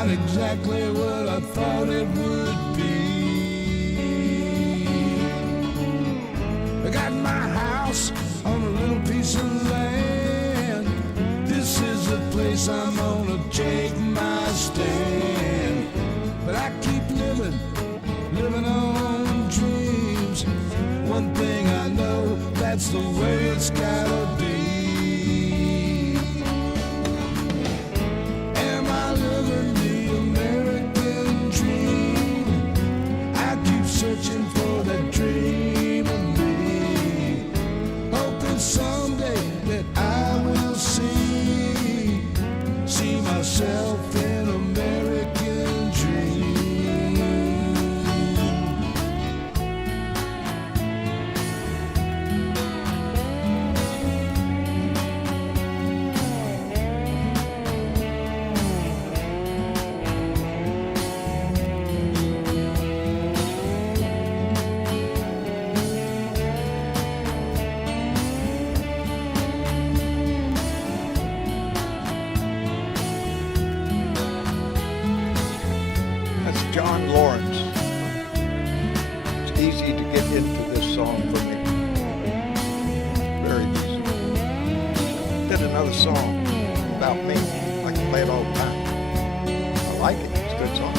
not exactly what I thought it would be. I got my house on a little piece of land. This is the place I'm gonna take my stand. But I keep living on dreams. One thing I know, that's the way it's gotta be. Am I living the American dream? I keep searching for that dream of me, hoping someday that I will see myself in American dream. John Lawrence. It's easy to get into this song for me. Very easy. Did another song about me. I can play it all the time. I like it. It's a good song.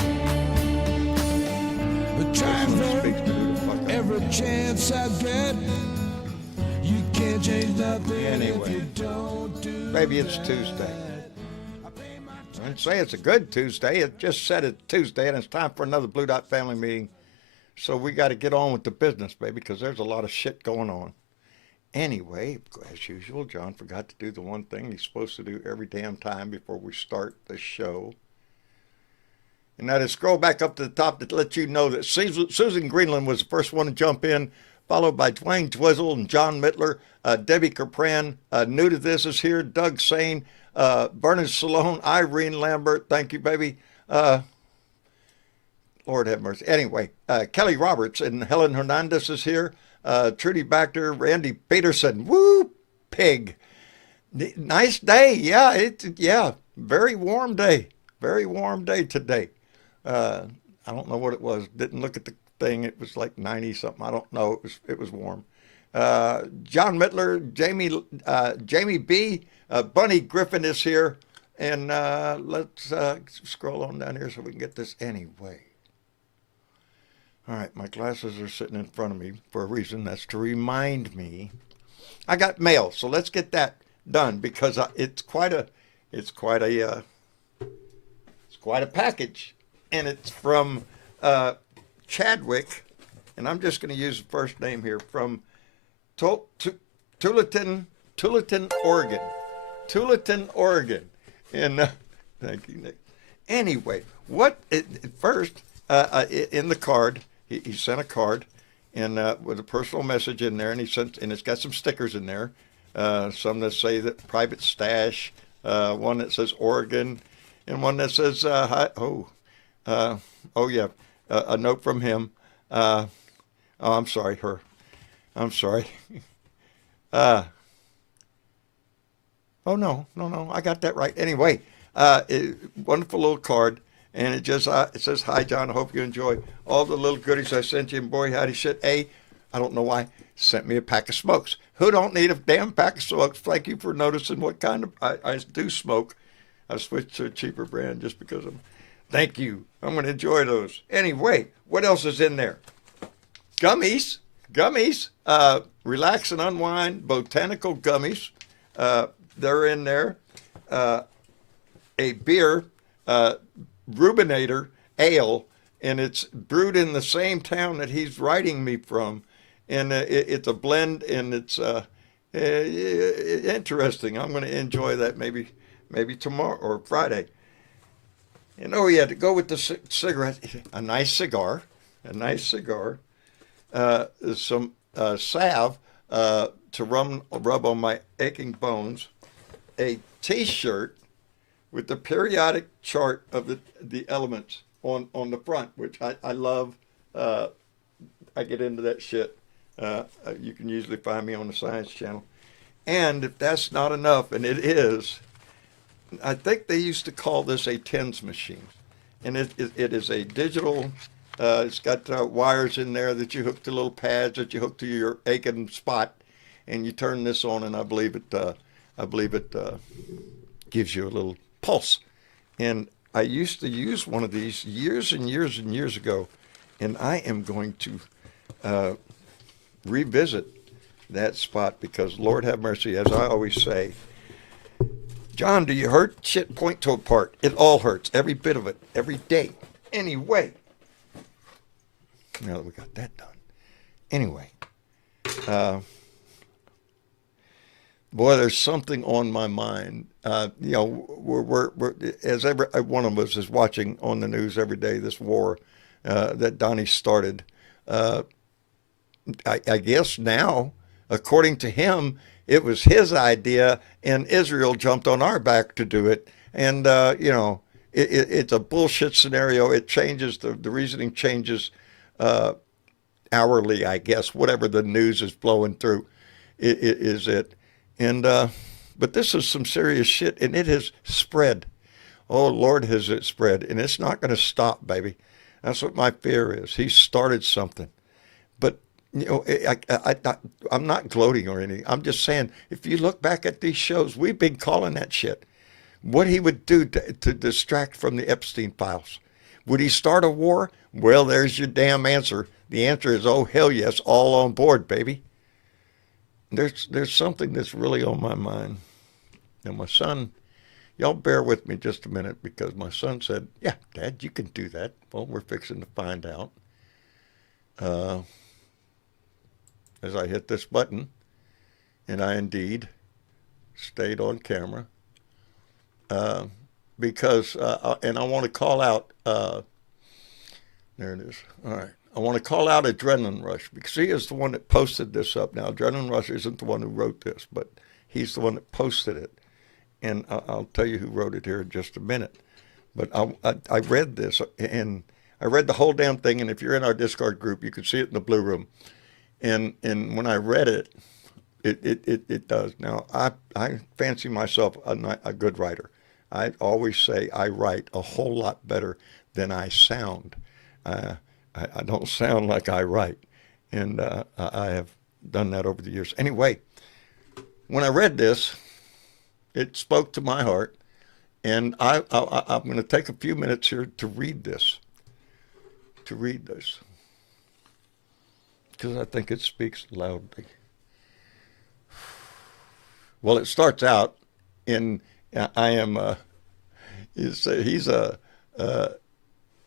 But try This one speaks to who the fuck I am. every chance I get. You can't change nothing Anyway, if you don't do maybe it's that. Tuesday. I didn't say it's a good Tuesday. It just said it's Tuesday, and it's time for another Blue Dot Family meeting. So we got to get on with the business, baby, because there's a lot of shit going on. Anyway, as usual, John forgot to do the one thing he's supposed to do every damn time before we start the show. And that is scroll back up to the top to let you know that Susan Greenland was the first one to jump in, followed by Dwayne Twizzle and John Mittler. Debbie Capran, new to this, is here. Doug Sane, Bernard Salone, Irene Lambert, thank you, baby. Lord have mercy. Anyway, Kelly Roberts and Helen Hernandez is here. Trudy Baxter, Randy Peterson, woo, pig. Nice day, yeah, very warm day today. I don't know what it was. Didn't look at the thing. It was like 90 something. I don't know. It was warm. John Mittler, Jamie B, Bunny Griffin is here, and let's scroll on down here so we can get this anyway. All right, my glasses are sitting in front of me for a reason. That's to remind me I got mail, so let's get that done because it's quite a package, and it's from Chadwick, and I'm just going to use the first name here, from Tualatin, Oregon. Tualatin, Oregon. And thank you, Nick. Anyway, first in the card, he sent a card, and with a personal message in there, and it's got some stickers in there. Some that say that private stash, one that says Oregon, and one that says hi. A note from him. I'm sorry, her. I'm sorry. No, I got that right. Anyway, wonderful little card, and it says, "Hi, John. I hope you enjoy all the little goodies I sent you." And boy, howdy shit. I don't know why, sent me a pack of smokes. Who don't need a damn pack of smokes? Thank you for noticing what kind of I do smoke. I switched to a cheaper brand just because of. Thank you. I'm going to enjoy those. Anyway, what else is in there? Gummies. Relax and unwind. Botanical gummies. They're in there. A beer, Rubinator Ale, and it's brewed in the same town that he's writing me from. And it's a blend, and it's interesting. I'm going to enjoy that maybe tomorrow or Friday. And he had to go with the cigarette, a nice cigar, some salve to rub on my aching bones, a T-shirt with the periodic chart of the elements on the front, which I love. I get into that shit. You can usually find me on the Science Channel. And if that's not enough, and it is, I think they used to call this a tens machine. and it is a digital. It's got wires in there that you hook to little pads that you hook to your aching spot, and you turn this on, and I believe it gives you a little pulse. And I used to use one of these years and years and years ago, and I am going to revisit that spot because Lord have mercy, as I always say, John, do you hurt? Shit, point to a part. It all hurts, every bit of it, every day. Anyway, now that we got that done. Anyway, boy, there's something on my mind. We're as every one of us is watching on the news every day this war that Donnie started. I guess now, according to him, it was his idea, and Israel jumped on our back to do it. And it's a bullshit scenario. It changes the reasoning changes hourly, I guess. Whatever the news is blowing through, is it. And but this is some serious shit, and it has spread. Oh Lord, has it spread? And it's not going to stop, baby. That's what my fear is. He started something, but I'm not gloating or anything. I'm just saying, if you look back at these shows, we've been calling that shit. What he would do to distract from the Epstein files. Would he start a war? Well, there's your damn answer. The answer is, oh, hell yes, all on board, baby. There's something that's really on my mind. And my son, y'all bear with me just a minute because my son said, yeah, Dad, you can do that. Well, we're fixing to find out. As I hit this button, and I indeed stayed on camera, because, and I want to call out, there it is, all right. I want to call out Adrenaline Rush because he is the one that posted this up. Now, Adrenaline Rush isn't the one who wrote this, but he's the one that posted it. And I'll tell you who wrote it here in just a minute. But I read this, and I read the whole damn thing, and if you're in our Discord group, you can see it in the Blue Room. And when I read it, it does. Now, I fancy myself a good writer. I always say I write a whole lot better than I sound. I don't sound like I write, and I have done that over the years. Anyway, when I read this, it spoke to my heart, and I'm going to take a few minutes here to read this, because I think it speaks loudly. Well, it starts out in I am he's a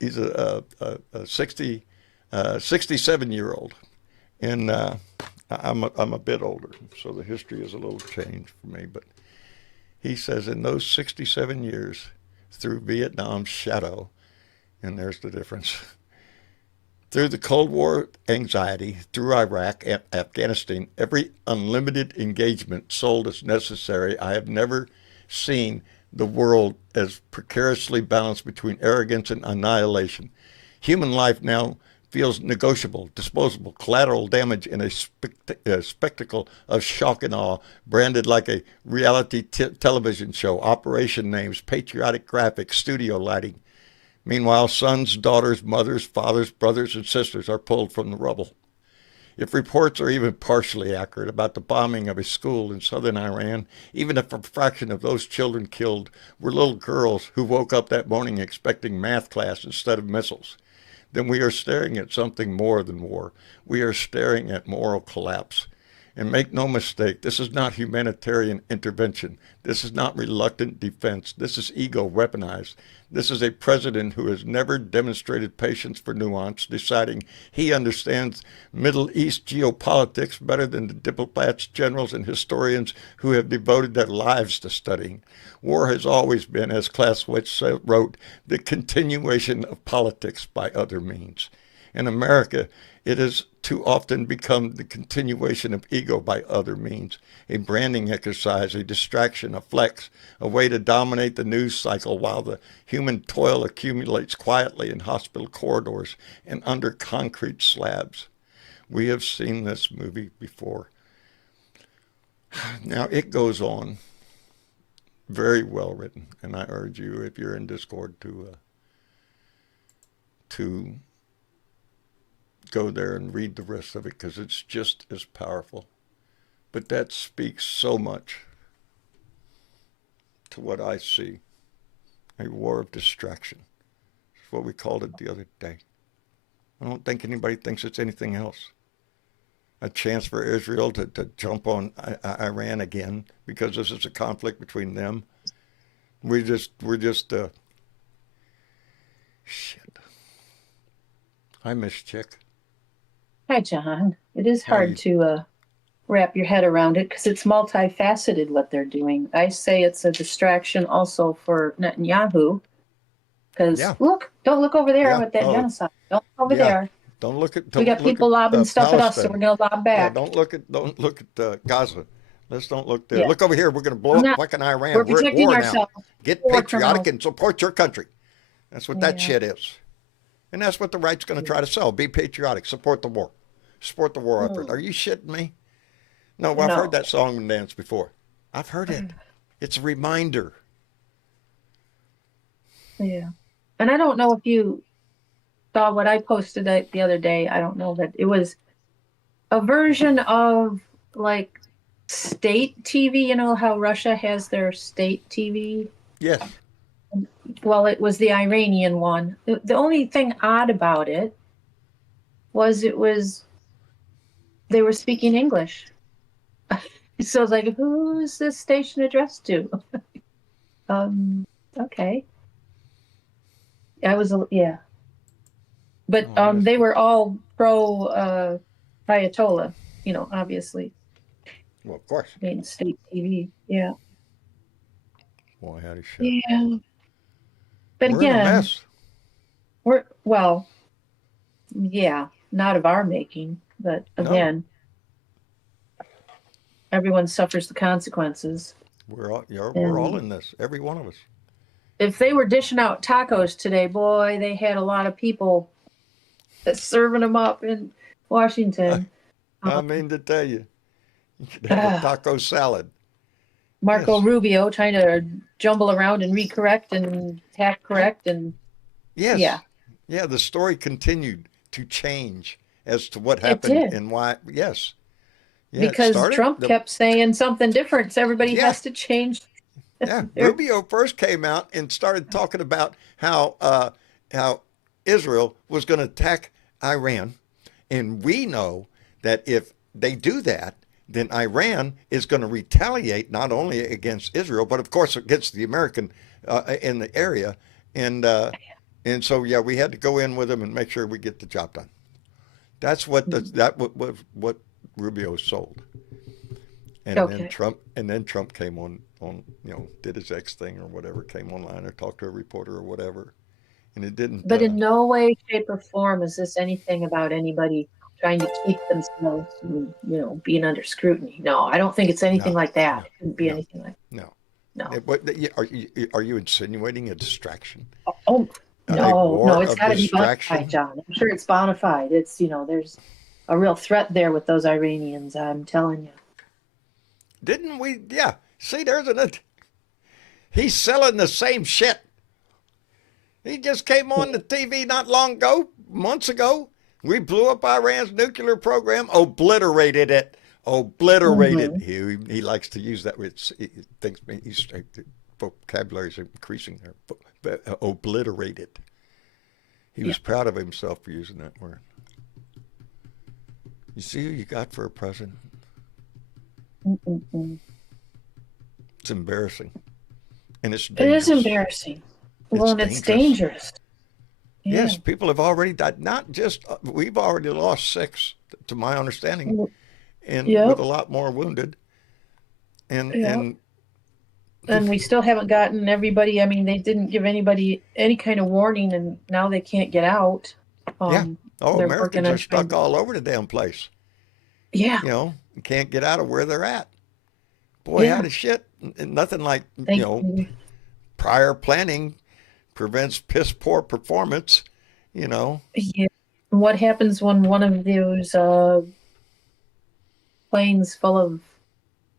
67-year-old, and I'm a bit older, so the history is a little changed for me. But he says in those 67 years through Vietnam's shadow, and there's the difference. Through the Cold War anxiety, through Iraq and Afghanistan, every unlimited engagement sold as necessary, I have never seen the world as precariously balanced between arrogance and annihilation. Human life now feels negotiable, disposable, collateral damage in a spectacle of shock and awe, branded like a reality television show, operation names, patriotic graphics, studio lighting. Meanwhile, sons, daughters, mothers, fathers, brothers, and sisters are pulled from the rubble. If reports are even partially accurate about the bombing of a school in southern Iran, even if a fraction of those children killed were little girls who woke up that morning expecting math class instead of missiles, then we are staring at something more than war. We are staring at moral collapse. And make no mistake, this is not humanitarian intervention. This is not reluctant defense. This is ego weaponized. This is a president who has never demonstrated patience for nuance, deciding he understands Middle East geopolitics better than the diplomats, generals, and historians who have devoted their lives to studying. War has always been, as Clausewitz wrote, the continuation of politics by other means. In America, it has too often become the continuation of ego by other means, a branding exercise, a distraction, a flex, a way to dominate the news cycle while the human toil accumulates quietly in hospital corridors and under concrete slabs. We have seen this movie before. Now, it goes on. Very well written, and I urge you, if you're in Discord, to to go there and read the rest of it because it's just as powerful. But that speaks so much to what I see. A war of distraction. It's what we called it the other day. I don't think anybody thinks it's anything else. A chance for Israel to jump on Iran again because this is a conflict between them. We're just shit. I miss Chick. Hi, John. It is How are you? hard to wrap your head around it because it's multifaceted what they're doing. I say it's a distraction also for Netanyahu because Yeah. don't look over there Yeah. with that Oh, genocide. Don't look over yeah. there. Don't look at We got people lobbing stuff at us, so we're Palestine. gonna lob Yeah. back. Don't look at Gaza. Let's don't look there. Yeah, Look over here. We're going to blow I'm up not. fucking Iran. We're We're at protecting war now. ourselves. Get War patriotic criminals. and support your country. That's what that Yeah. shit is. And that's what the right's going to try to sell. Be patriotic. Support the war. Support the war effort. Are you shitting me? No, I've heard No. that song and dance before. I've heard it. It's a reminder. Yeah. And I don't know if you saw what I posted the other day. I don't know that it was a version of like state TV. You know how Russia has their state TV? Yes. Well, it was the Iranian one. The only thing odd about it was they were speaking English. So I was like, who's this station addressed to? Okay. Yeah. But Oh, yes. they were all pro Ayatollah, obviously. Well, of course. Being state TV. Yeah. Boy, howdy shit. Yeah. But We're in a again, mess. yeah, not of our making, but No. again, everyone suffers the consequences. We're all And in this. Every one of us. if they were dishing out tacos today, boy, they had a lot of people serving them up in Washington. I mean to tell you, you could have a taco salad. Marco Yes. Rubio trying to jumble around and recorrect and tack correct and Yes. yeah, Yeah, the story continued to change as to what it happened did. and why. Yes. Yeah, it Because started. Trump kept saying something different, so everybody Yeah. has to change Yeah. their Rubio first came out and started talking about how Israel was going to attack Iran. And we know that if they do that, then Iran is going to retaliate not only against Israel, but of course against the American in the area. And so, yeah, we had to go in with them and make sure we get the job done. That's what what Rubio sold. And Okay. then Trump came on, did his X thing or whatever, came online or talked to a reporter or whatever. And it didn't, But in no way, shape, or form is this anything about anybody trying to keep themselves from, being under scrutiny. No, I don't think it's anything no, like that. no, It couldn't be no, anything like no. no. Are you insinuating a distraction? Oh, A no, war it's of got to be bona distraction? fide, John. I'm sure it's bona fide. It's, there's a real threat there with those Iranians. I'm telling you. Didn't we? Yeah. See, he's selling the same shit. He just came on the TV not long ago, months ago. We blew up Iran's nuclear program, obliterated it, obliterated. Mhm. He likes to use that. He thinks he's vocabulary is increasing there. But, obliterated. He was proud of himself for using that word. You see who you got for a president? Mm-mm-mm. It's embarrassing, and it's It is dangerous. embarrassing. It's Well, and it's dangerous. dangerous. Yeah. Yes, people have already died. Not just we've already lost 6, to my understanding, and with Yep. a lot more wounded. And Yep. And we still haven't gotten everybody. I mean, they didn't give anybody any kind of warning, and now they can't get out. yeah, They're working Americans on are stuck trying. all over the damn place. Yeah. You can't get out of where they're at. Boy, Yeah. how to shit. And nothing like Thank you. prior planning prevents piss poor performance. Yeah. What happens when one of those planes full of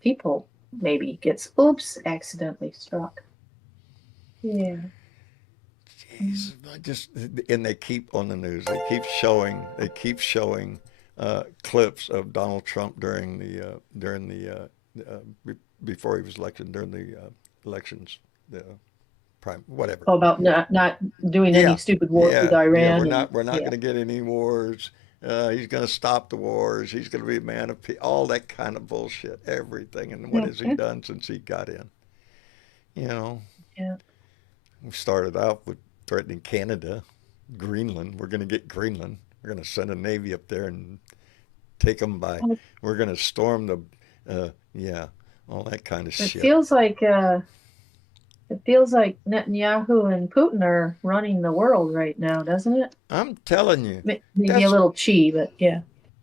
people maybe gets accidentally struck? Yeah. And they keep on the news. They keep showing clips of Donald Trump before he was elected, during the elections, the prime, whatever. Oh, about not doing any Yeah, stupid wars with Iran We're not yeah. going to get any wars. He's going to stop the wars. He's going to be a man of peace. All that kind of bullshit. Everything. And what Yeah. has he done since he got in? You know, Yeah. we started out with threatening Canada, Greenland. We're going to get Greenland. We're going to send a navy up there and take them by. We're going to storm all that kind of It shit. feels like Netanyahu and Putin are running the world right now, doesn't it? I'm telling you, Maybe a that's little chi, but yeah.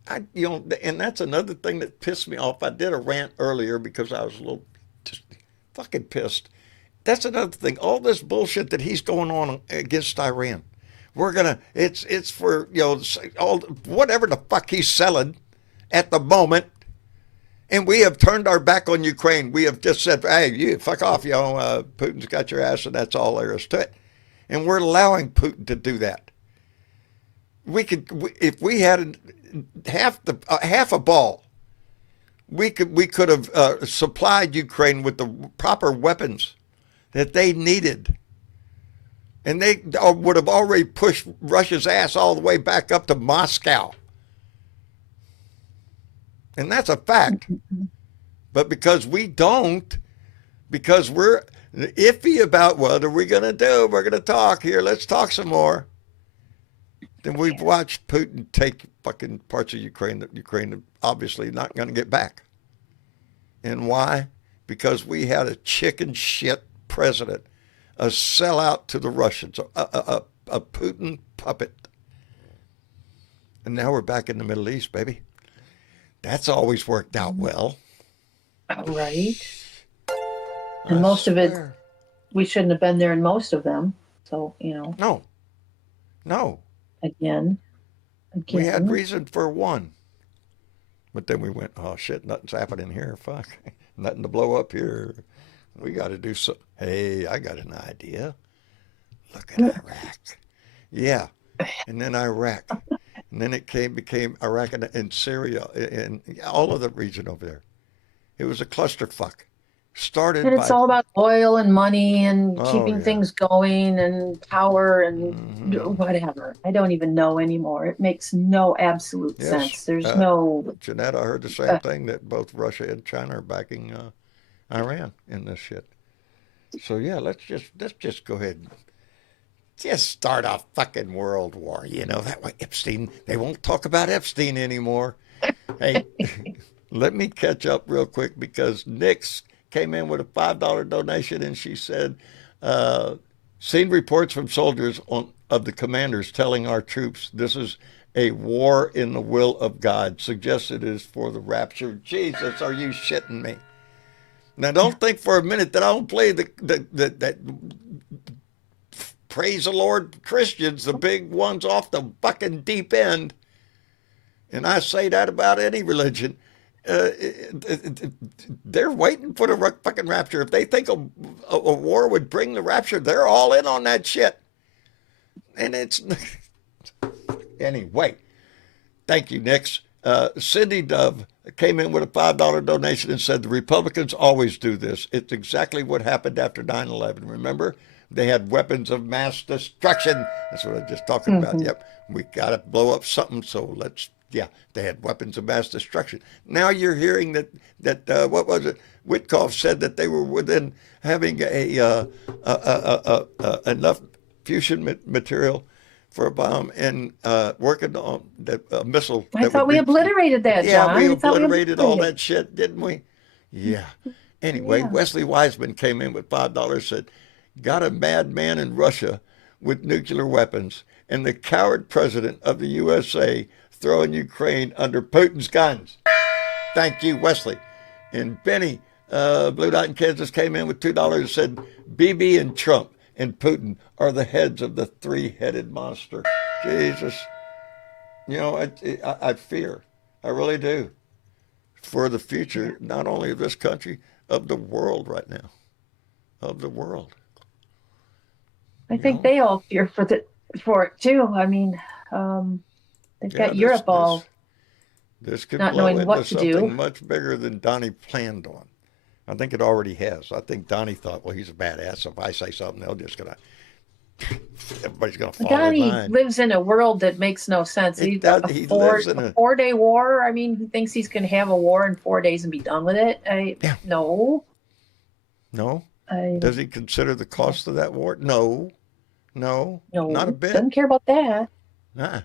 and that's another thing that pissed me off. I did a rant earlier because I was a little just fucking pissed. That's another thing. All this bullshit that he's going on against Iran. It's for, all whatever the fuck he's selling at the moment. And we have turned our back on Ukraine. We have just said, hey, you fuck off, Putin's got your ass, and that's all there is to it. And we're allowing Putin to do that. If we had half a ball, we could have supplied Ukraine with the proper weapons that they needed. And they would have already pushed Russia's ass all the way back up to Moscow. And that's a fact. But because we don't, because we're iffy about what are we going to do, we're going to talk here, let's talk some more. Then we've watched Putin take fucking parts of Ukraine that Ukraine is obviously not going to get back. And why? Because we had a chicken shit president, a sellout to the Russians, a Putin puppet. And now we're back in the Middle East, baby. That's always worked out well. Right. And most of it, we shouldn't have been there in most of them. So, No. Again. We had reason for one. But then we went, oh shit, nothing's happening here. Fuck. Nothing to blow up here. We got to do so. Hey, I got an idea. Look at Iraq. Yeah. And then Iraq. And then it became Iraq and Syria and all of the region over there. It was a clusterfuck. And it's all about oil and money and keeping things going and power and whatever. I don't even know anymore. It makes no absolute sense. There's no. Jeanette, I heard the same thing, that both Russia and China are backing Iran in this shit. So yeah, let's just go ahead and just start a fucking world war. That way Epstein, they won't talk about Epstein anymore. Hey, let me catch up real quick because Nix came in with a $5 donation and she said, seen reports from soldiers of the commanders telling our troops this is a war in the will of God, suggests it is for the rapture. Jesus, are you shitting me? Now, don't think for a minute that I don't play that praise the Lord Christians, the big ones off the fucking deep end. And I say that about any religion. They're waiting for the fucking rapture. If they think a war would bring the rapture, they're all in on that shit. And it's anyway. Thank you, Nix. Cindy Dove came in with a $5 donation and said the Republicans always do this. It's exactly what happened after 9/11. Remember, they had weapons of mass destruction. That's what I was just talking about. Yep, we got to blow up something. So they had weapons of mass destruction. Now you're hearing that what was it? Witkoff said that they were within having enough fusion material for a bomb and working on a missile. I thought we obliterated that, John. Yeah, we obliterated all that shit, didn't we? Yeah. Anyway, Wesley Wiseman came in with $5, said, got a madman in Russia with nuclear weapons and the coward president of the USA throwing Ukraine under Putin's guns. Thank you, Wesley. And Benny, Blue Dot in Kansas, came in with $2 and said, BB and Trump and Putin are the heads of the three-headed monster. Jesus. I fear. I really do. For the future, not only of this country, of the world right now. Of the world. I think they all fear for it too. I mean, they've got Europe all this could not blow knowing into what to do. something much bigger than Donnie planned on. I think it already has. I think Donnie thought, well, he's a badass. If I say something, everybody's gonna fall in Donnie line. lives in a world that makes no sense. He does. He lives in A 4-day war. I mean, he thinks he's going to have a war in 4 days and be done with it. No. No. Does he consider the cost of that war? No. No. Not a bit. Doesn't care about that. Nah.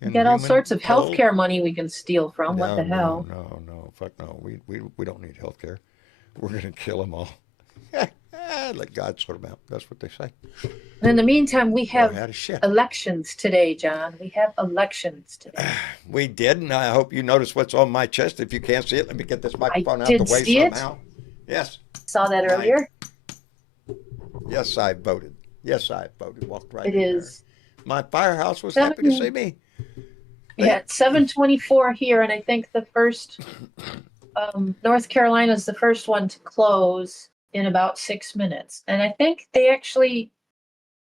We got all sorts of healthcare money we can steal from. What the hell? No. Fuck no. We don't need healthcare. We're gonna kill them all. Let God sort them out. That's what they say. And in the meantime, we have elections today, John. We have elections today. We did, and I hope you notice what's on my chest. If you can't see it, let me get this microphone out the way somehow. Yes. Saw that earlier. Yes, I voted. Walked right in. It is. My firehouse was happy to see me. Yeah, it's 7:24 here, and I think the first North Carolina is the first one to close in about 6 minutes. And I think they actually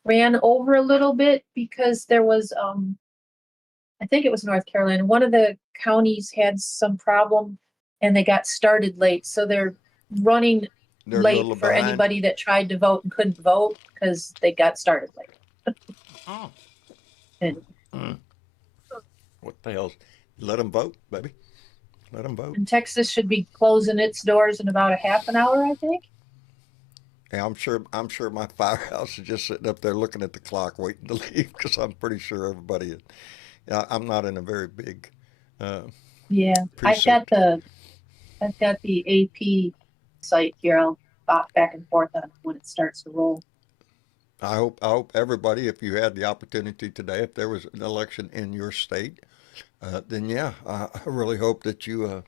ran over a little bit because there was, I think it was North Carolina, one of the counties had some problem and they got started late. So they're running late for anybody that tried to vote and couldn't vote because they got started late. Oh. And, what the hell? Let them vote, baby. Let them vote. And Texas should be closing its doors in about a half an hour, I think. Yeah, I'm sure my firehouse is just sitting up there looking at the clock, waiting to leave because I'm pretty sure everybody is. I'm not in a very big. Precinct. I've got the AP site here. I'll bop back and forth on when it starts to roll. I hope everybody, if you had the opportunity today, if there was an election in your state, then I really hope that you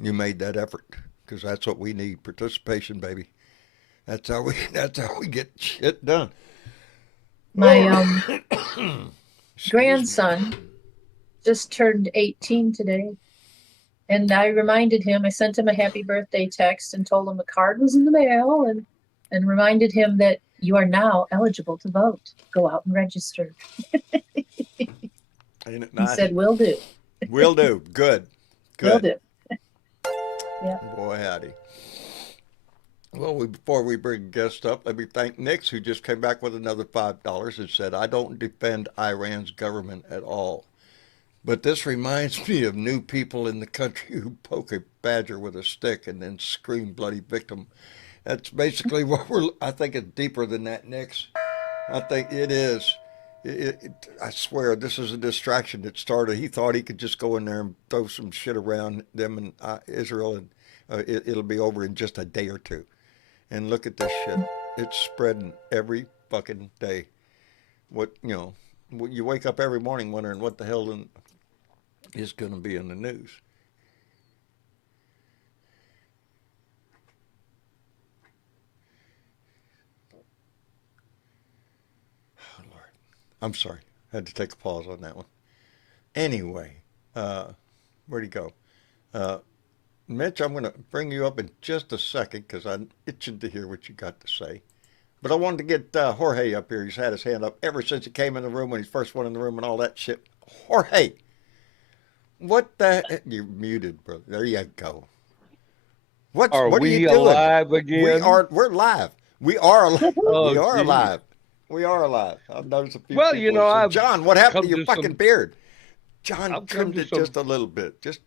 made that effort because that's what we need, participation, baby. That's how we get shit done. My grandson just turned 18 today, and I reminded him. I sent him a happy birthday text and told him a card was in the mail, and reminded him that you are now eligible to vote. Go out and register. Ain't it nice? He said, "Will do." Will do. Good. Will do. Yeah. Boy, howdy. Well, before we bring guests up, let me thank Nix, who just came back with another $5 and said, I don't defend Iran's government at all. But this reminds me of new people in the country who poke a badger with a stick and then scream bloody victim. That's basically what I think it's deeper than that, Nix. I think it is. I swear, this is a distraction that started. He thought he could just go in there and throw some shit around them and Israel, and it'll be over in just a day or two. And look at this shit. It's spreading every fucking day. You wake up every morning wondering what the hell is going to be in the news. Oh, Lord. I'm sorry. I had to take a pause on that one. Anyway, where'd he go? Mitch, I'm going to bring you up in just a second because I'm itching to hear what you got to say. But I wanted to get Jorge up here. He's had his hand up ever since he came in the room when he's first one in the room and all that shit. Jorge, what the heck? You're muted, brother. There you go. What are you doing? Alive again? We're live. We are alive. We are alive. We are alive. I've noticed a few people. John, what happened to your fucking beard? John trimmed it just a little bit, just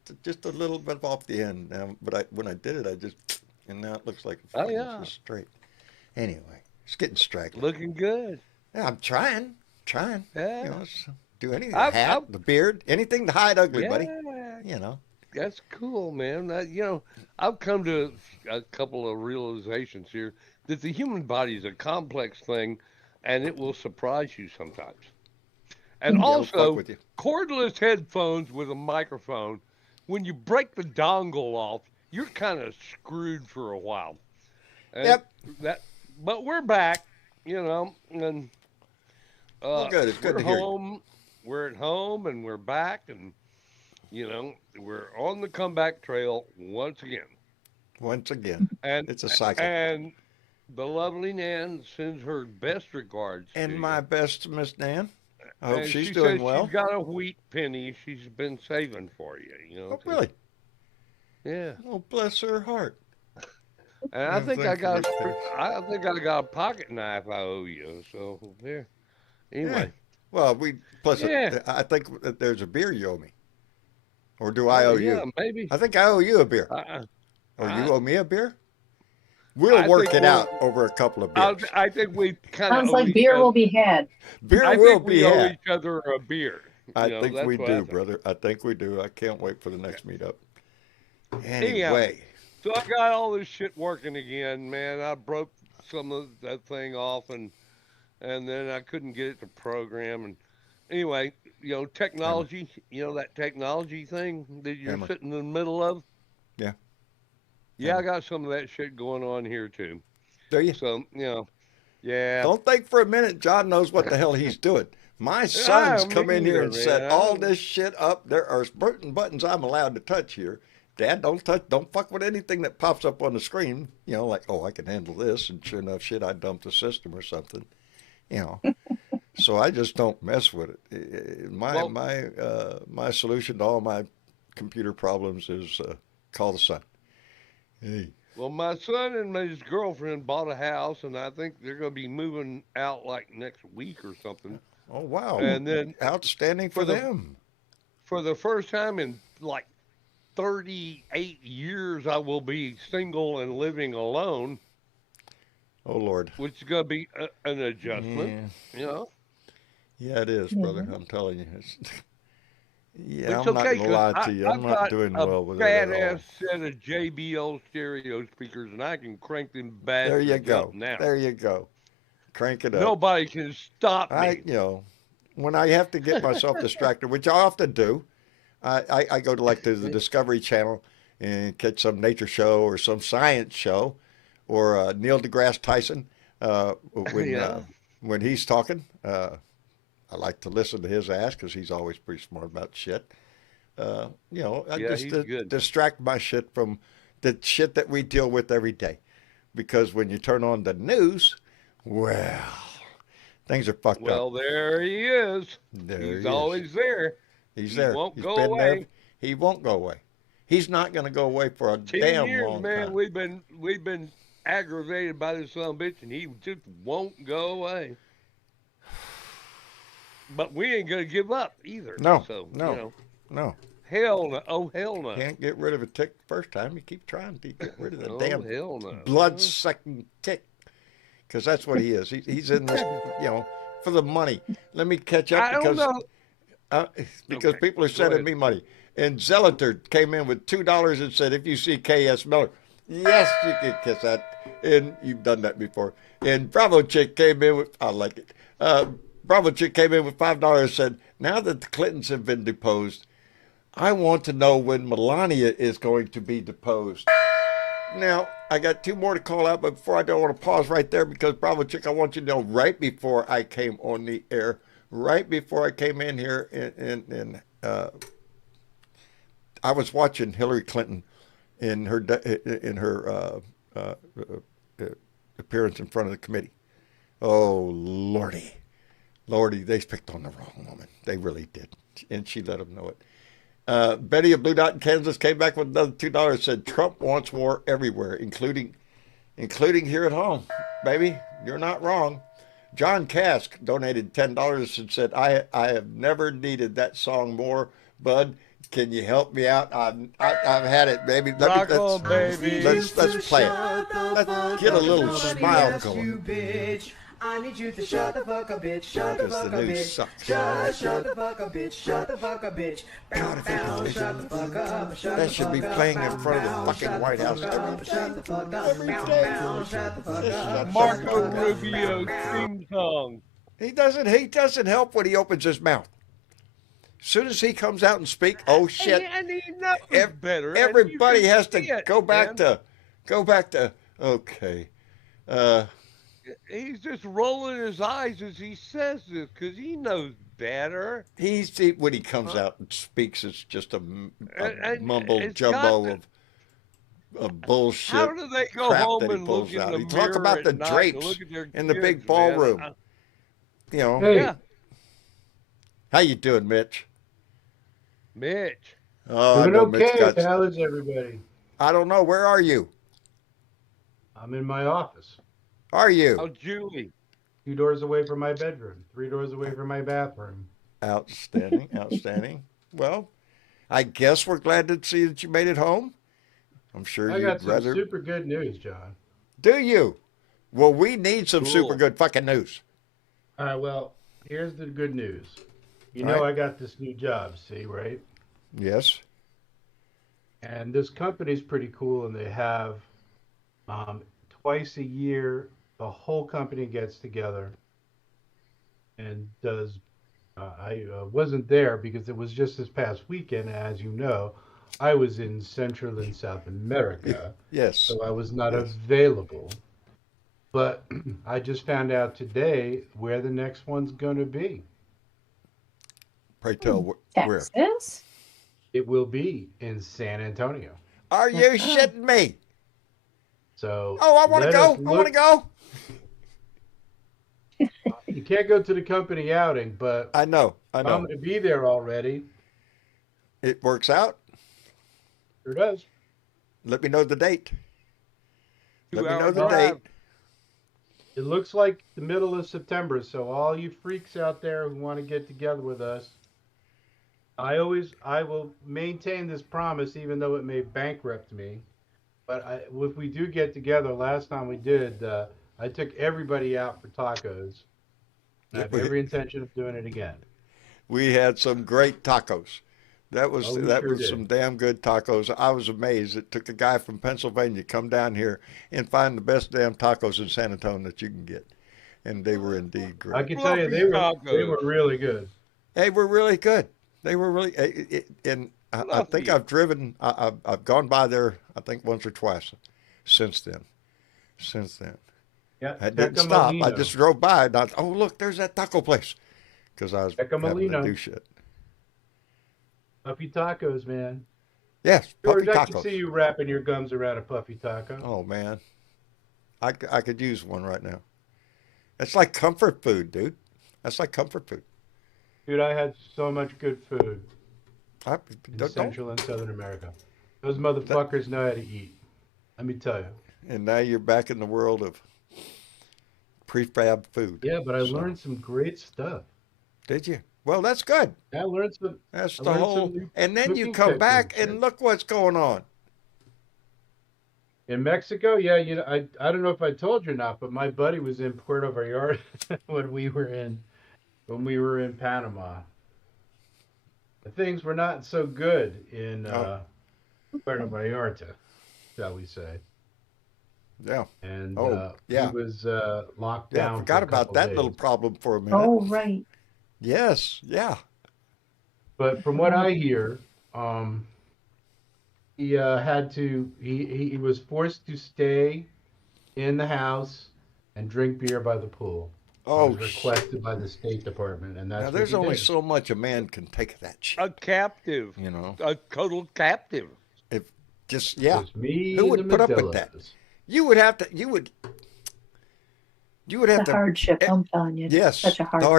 a little bit off the end. Now, but when I did it, and now it looks like it's just straight. Anyway, it's getting straggly. Looking good. Yeah, I'm trying. Yeah. Do anything. The hat, the beard, anything to hide ugly, buddy. That's cool, man. I've come to a couple of realizations here that the human body is a complex thing, and it will surprise you sometimes. And also, cordless headphones with a microphone, when you break the dongle off, you're kind of screwed for a while. And but we're back, and good. It's good to hear you. We're at home, and we're back, and, we're on the comeback trail once again. And it's a cycle. And the lovely Nan sends her best regards to And you. my best to Miss Nan. I hope And she's she doing says well. she's got a wheat penny she's been saving for you, Oh, really? Yeah. Oh, bless her heart. And I Yeah, think thank you, Miss Penny. I think I got a pocket knife I owe you. So there. Yeah. Anyway. Well, Yeah. I think that there's a beer you owe me. Or do I owe Yeah, you? maybe. I think I owe you a beer. Or I, you owe me a beer? We'll I work think it we'll- out over a couple of beers. I think we kind of Sounds like beer will be had. Beer I will think be we owe had. each other a beer. I You know, think that's we what I do, think. brother. I think we do. I can't wait for the next meetup. Anyhow, Anyway, so I got all this shit working again, man. I broke some of that thing off, and then I couldn't get it to program. And anyway, technology. That technology thing that you're Hammer. sitting in the middle of. Yeah. Yeah, I Hammer. got some of that shit going on here too. do you? So yeah. Don't think for a minute John knows what the hell he's doing. My sons me come in here neither, and set man. all this shit up. There are certain buttons I'm allowed to touch here. Dad, don't fuck with anything that pops up on the screen. Like, oh, I can handle this, and sure enough, shit, I dumped the system or something. So I just don't mess with it. My solution to all my computer problems is call the son. Hey. Well, my son and his girlfriend bought a house, and I think they're going to be moving out like next week or something. Oh wow! And then outstanding for them. For the first time in like 38 years, I will be single and living alone. Oh Lord! Which is going to be an adjustment. Yeah. Yeah, it is, brother. I'm telling you. Yeah, it's I'm okay, not gonna lie to you. I'm not doing well with it at all. Badass set of JBL stereo speakers, and I can crank them back. There you go. Up now. There you go. Crank it up. Nobody can stop me. When I have to get myself distracted, which I often do, I go to like the Discovery Channel and catch some nature show or some science show, or Neil deGrasse Tyson when he's talking. I like to listen to his ass because he's always pretty smart about shit. I just distract my shit from the shit that we deal with every day. Because when you turn on the news, well, things are fucked up. Well, there he is. He's always there. He's there. He won't He's go been away. there. He won't go away. He's not going to go away for a 10 damn years, long man. time. We've been aggravated by this son of a bitch, and he just won't go away. But we ain't gonna give up either. No, so, no. Hell no. Oh, hell no. Can't get rid of a tick the first time. You keep trying to get rid of the Oh, damn hell no. blood-sucking tick. Because that's what he is. He's in this, for the money. Let me catch up because people are sending me money. And Zelator came in with $2 and said, if you see K.S. Miller, yes, you can kiss that. And you've done that before. And Bravo Chick came in with, I like it. Bravo Chick came in with $5 and said, now that the Clintons have been deposed, I want to know when Melania is going to be deposed. Now, I got two more to call out, but before I don't want to pause right there because Bravo Chick, I want you to know right before I came on the air, right before I came in here, and I was watching Hillary Clinton in her appearance in front of the committee. Oh, Lordy, they picked on the wrong woman. They really did, and she let them know it. Betty of Blue Dot in Kansas came back with another $2 and said, Trump wants war everywhere, including here at home. Baby, you're not wrong. John Cask donated $10 and said, I have never needed that song more. Bud, can you help me out? I've had it, baby. Let's play it. Let's get a little smile going. I need you to shut the fuck up, bitch. Shut the fuck up, bitch. Shut the fuck up, bitch. Shut the fuck up, bitch. God, if it was, Shut the fuck up. that should be playing in front of the fucking White House Shut the fuck up. Shut the fuck up. Marco Rubio theme song. He doesn't help when he opens his mouth. As soon as he comes out and speak, oh shit! And he knows better. Everybody has to go back to okay. He's just rolling his eyes as he says this because he knows better. When he comes out and speaks, it's just a And mumble it's jumbo got of. bullshit. How do they go crap home that he and pulls look in out. the He mirror talk about the at night and drapes look at their in the big kids, ballroom. man? You know, Hey, Yeah, how you doing, Mitch? Mitch. Oh, I doing know Mitch okay. got. How is everybody? I don't know. Where are you? I'm in my office, Are you? Oh, Julie. 2 doors away from my bedroom, 3 doors away from my bathroom. Outstanding, outstanding. Well, I guess we're glad to see that you made it home. I'm sure I got you'd some rather. super good news, John. Do you? Well, we need some Cool. super good fucking news. All right, well, here's the good news. You All know, right. I got this new job, see, right? Yes. And this company's pretty cool, and they have twice a year, the whole company gets together and does. I wasn't there because it was just this past weekend. As you know, I was in Central and South America, Yes. so I was not Yes. available. But I just found out today where the next one's going to be. Pray tell where. Texas? It will be in San Antonio. Are you shitting me? So Oh, I want to let go. us I want to go. You can't go to the company outing, but I know. I I'm know. going to be there already. It works out. Sure does. Let me know the date. Let me know 2 hour the drive. date. It looks like the middle of September, so all you freaks out there who want to get together with us, I will maintain this promise, even though it may bankrupt me. But if we do get together, last time we did, I took everybody out for tacos. I have every intention of doing it again. We had some great tacos. That was Oh, we that sure was did. some damn good tacos. I was amazed. It took a guy from Pennsylvania to come down here and find the best damn tacos in San Antonio that you can get, and they were indeed I great. can tell you Fluffy they were tacos. really good. They were really good. They were really, and I think Fluffy. I've driven. I've gone by there. I think once or twice since then. Since then, Yeah, I didn't stop. I just drove by and I thought, oh look, there's that taco place, because I was having to Molino. do shit. Puffy tacos, man. Yes, puffy George, I can tacos. see you wrapping your gums around a puffy taco. Oh man, I could use one right now. It's like comfort food, dude. That's like comfort food. Dude, I had so much good food I, in don't, Central and Southern America. Those motherfuckers know how to eat. Let me tell you. and now you're back in the world of prefab food. Yeah, but I So, learned some great stuff. Did you? Well, that's good. I learned some. That's I the learned whole. some new And then you cooking come back techniques. and look what's going on. In Mexico, yeah, I don't know if I told you or not, but my buddy was in Puerto Vallarta when we were in Panama. Things were not so good in Puerto Vallarta, shall we say? Yeah. And yeah. he was locked Yeah. down. I forgot for a about couple that days. little problem for a minute. Oh, right. Yes. Yeah. But from what I hear, he had to. He was forced to stay in the house and drink beer by the pool. Oh, It was requested by the State Department, and that's now what there's he only did. so much a man can take of that shit. A captive. You know. A total captive. If just yeah. It's me Who and would the put up with that? Medillas. You would have to. You would have It's a to. hardship, I'm telling you. Yes. Such a The hardship.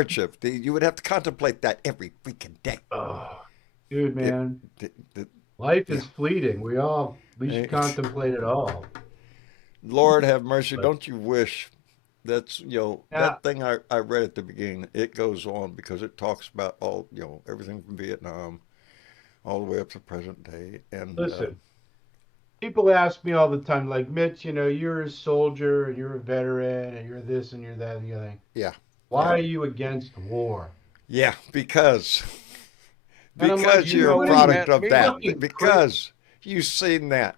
hardship. You would have to contemplate that every freaking day. Oh, dude, man, The life is fleeting. We Hey. should contemplate it all. Lord have mercy. But- Don't you wish? That's Yeah. that thing I read at the beginning. It goes on because it talks about all everything from Vietnam, all the way up to present day. And Listen, people ask me all the time, like, Mitch, you're a soldier and you're a veteran and you're this and you're that and the other thing. Yeah. Why are you against war? yeah, because And I'm like, you're a what product is of that? that. Fucking Because you've seen that.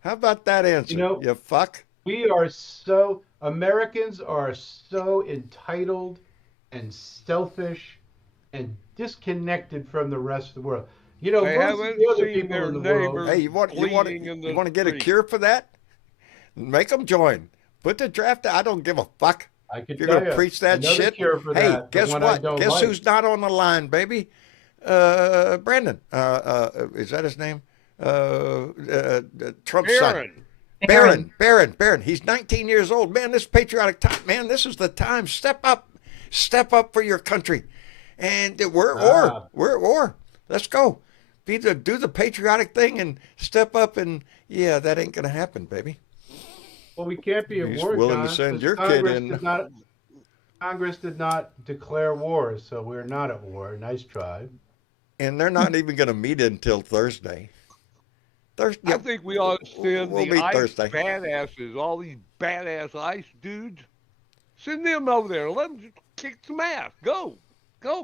How about that answer? You fuck. Americans are so entitled and selfish and disconnected from the rest of the world. They Most of haven't the other seen people their in the world. neighbors. Hey, you want Bleeding in the to get a street. cure for that? Make them join. Put the draft. I don't give a fuck. I could You're tell gonna you, preach that another shit. cure for Hey, that, the guess one I what? don't Guess like. who's not on the line, baby? Brandon. Is that his name? Trump's son. Barron. He's 19 years old. Man, this patriotic time. Man, this is the time. Step up for your country, and we're at war. Let's go. Do the patriotic thing and step up. And yeah, that ain't gonna happen, baby. Well, we can't be at He's war, willing John, to send 'cause your kid in. Congress did not declare war, so we're not at war. Nice try. And they're not even going to meet until Thursday. I think we ought to send we'll the meet ICE Thursday. badasses, all these badass ICE dudes. Send them over there. Let them just kick some ass. Go,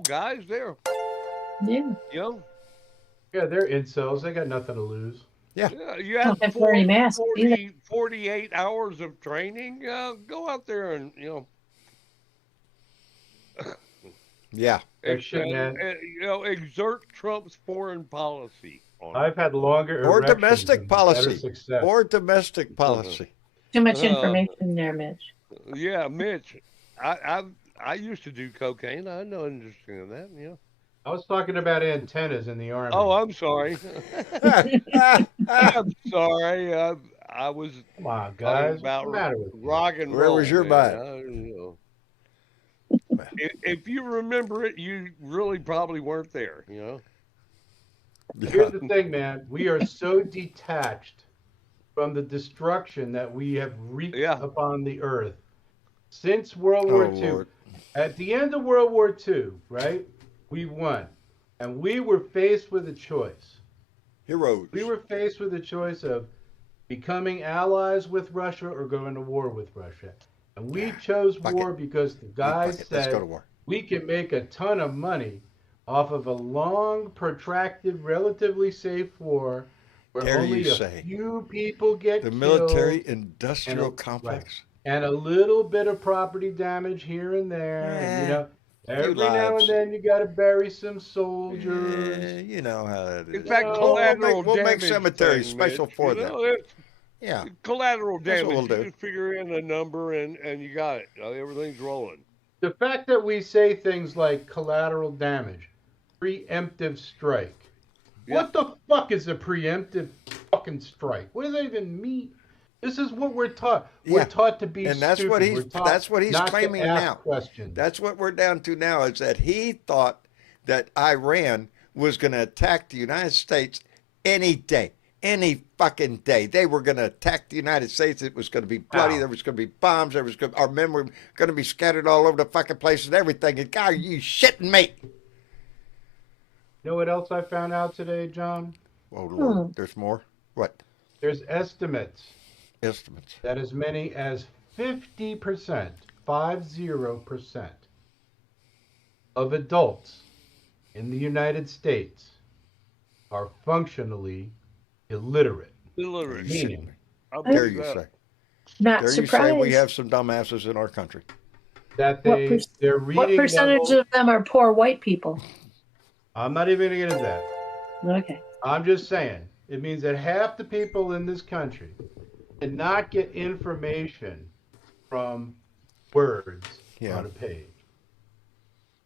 guys. There. Yeah. You know. Yeah, they're incels. They got nothing to lose. Yeah. You have Don't have to wear any masks 48 hours of training. Go out there and Yeah. Exert Trump's foreign policy. I've had longer Or erections domestic and policy. better success. Or domestic policy. Too much information there, Mitch. Yeah, Mitch. I used to do cocaine. I know understand that. Yeah. I was talking about antennas in the Army. Oh, I'm sorry. I'm sorry. I was Come on, talking guys. about What's the matter with you? rock and Where roll. was your man. If you remember it, you really probably weren't there. Here's the thing, man. We are so detached from the destruction that we have wreaked upon the earth since World War II. Lord. At the end of World War II, right, we won. And we were faced with a choice. Heroes. We were faced with a choice of becoming allies with Russia or going to war with Russia. And we chose war because the guys said we can make a ton of money off of a long, protracted, relatively safe war where only a few people get killed. The military-industrial complex. Right. And a little bit of property damage here and there. And, every now and then you got to bury some soldiers. You know how that is. In fact, collateral we'll make damage cemeteries thing, special Mitch, for them. Yeah. Collateral damage. We'll you just figure in a number and you got it. Everything's rolling. The fact that we say things like collateral damage, preemptive strike. Yeah. What the fuck is a preemptive fucking strike? What does that even mean? This is what we're taught. We're taught to be that's stupid. That's what he's claiming now. Questions. That's what we're down to now, is that he thought that Iran was going to attack the United States any day. Any fucking day. They were going to attack the United States. It was going to be bloody. There was going to be bombs. Our men were going to be scattered all over the fucking place and everything. And God, are you shitting me? You know what else I found out today, John? Oh, Lord. There's more? What? There's estimates. That as many as 50%, 50%, of adults in the United States are functionally illiterate. Meaning, how dare you say? Not dare surprised. You say we have some dumbasses in our country? That they're reading. What percentage of them are poor white people? I'm not even going to get into that. Okay. I'm just saying. It means that half the people in this country did not get information from words on a page.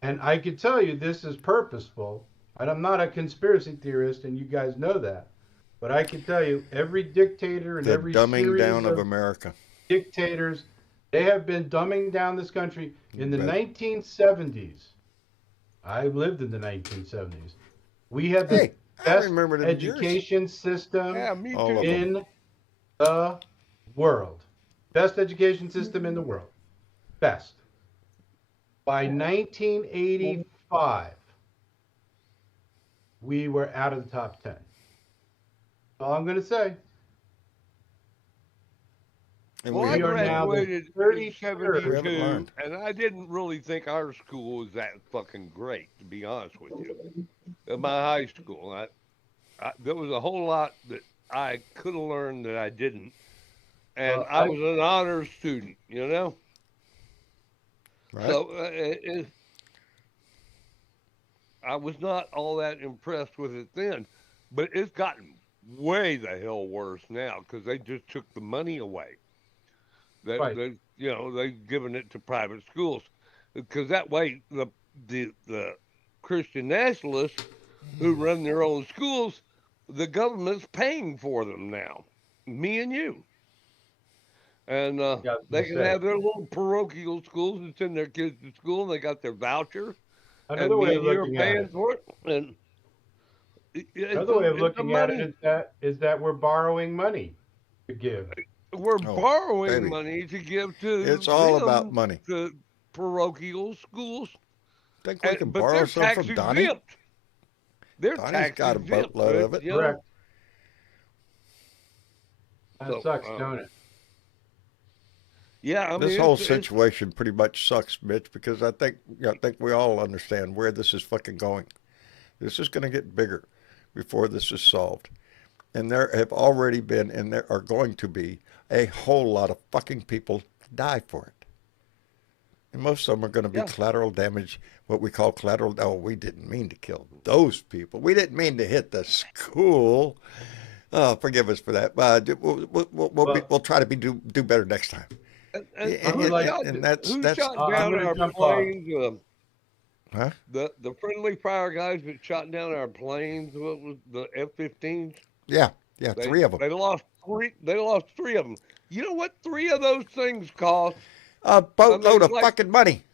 And I can tell you this is purposeful. And I'm not a conspiracy theorist, and you guys know that. But I can tell you, every dictator and every dumbing down of America dictators, they have been dumbing down this country in the 1970s. I lived in the 1970s. We had the best education system in the world. Best education system in the world. Best. By 1985, we were out of the top 10. All I'm going to say. And I graduated in 72, and I didn't really think our school was that fucking great, to be honest with you. At my high school, there was a whole lot that I could have learned that I didn't. And I was an honors student, you know? Right. So I was not all that impressed with it then, but it's gotten way the hell worse now because they just took the money away. They've given it to private schools because that way the Christian nationalists who run their own schools, the government's paying for them now, me and you. And Yeah, I was they gonna can say. have their little parochial schools and send their kids to school, and they got their voucher, Another and me way of and you are looking at paying it. for it. And Another way of it's a looking at it money. is that we're borrowing money to give. We're Oh, borrowing baby. money to give to It's all about them, money. to parochial schools, Think we can but borrow they're some tax from Donnie? exempt. They're Donnie's tax got a exempt, boatload of but, it. you know. Correct. That So, sucks, don't it? yeah, I This mean, whole it's situation pretty much sucks, Mitch, because I think we all understand where this is fucking going. This is going to get bigger before this is solved. And there have already been, and there are going to be, a whole lot of fucking people die for it. And most of them are going to be yeah. collateral damage, what we call collateral. Oh, we didn't mean to kill those people. We didn't mean to hit the school. Oh, forgive us for that. We'll try to do better next time. And And, would like- who that's shot I'm down gonna our jump off. planes? huh? The friendly fire guys that shot down our planes. What was the F-15s? Yeah, They, 3 of them. They lost three. They lost 3 of them. You know what 3 of those things cost? A boatload of like- fucking money.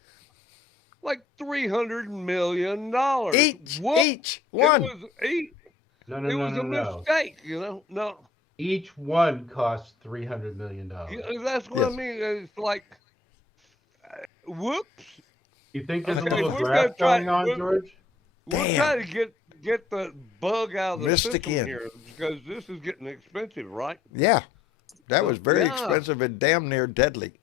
Like $300 million. Each It one. was each. No, It was a mistake. You know. No. Each one costs $300 million. That's what I Yes. mean. It's like, whoops. You think there's a Okay, little we're draft gonna try- going on, we're- George? We're Damn. trying to get the bug out of the Mystic system in. here because this is getting expensive, right? Yeah, that was very Yeah. expensive and damn near deadly.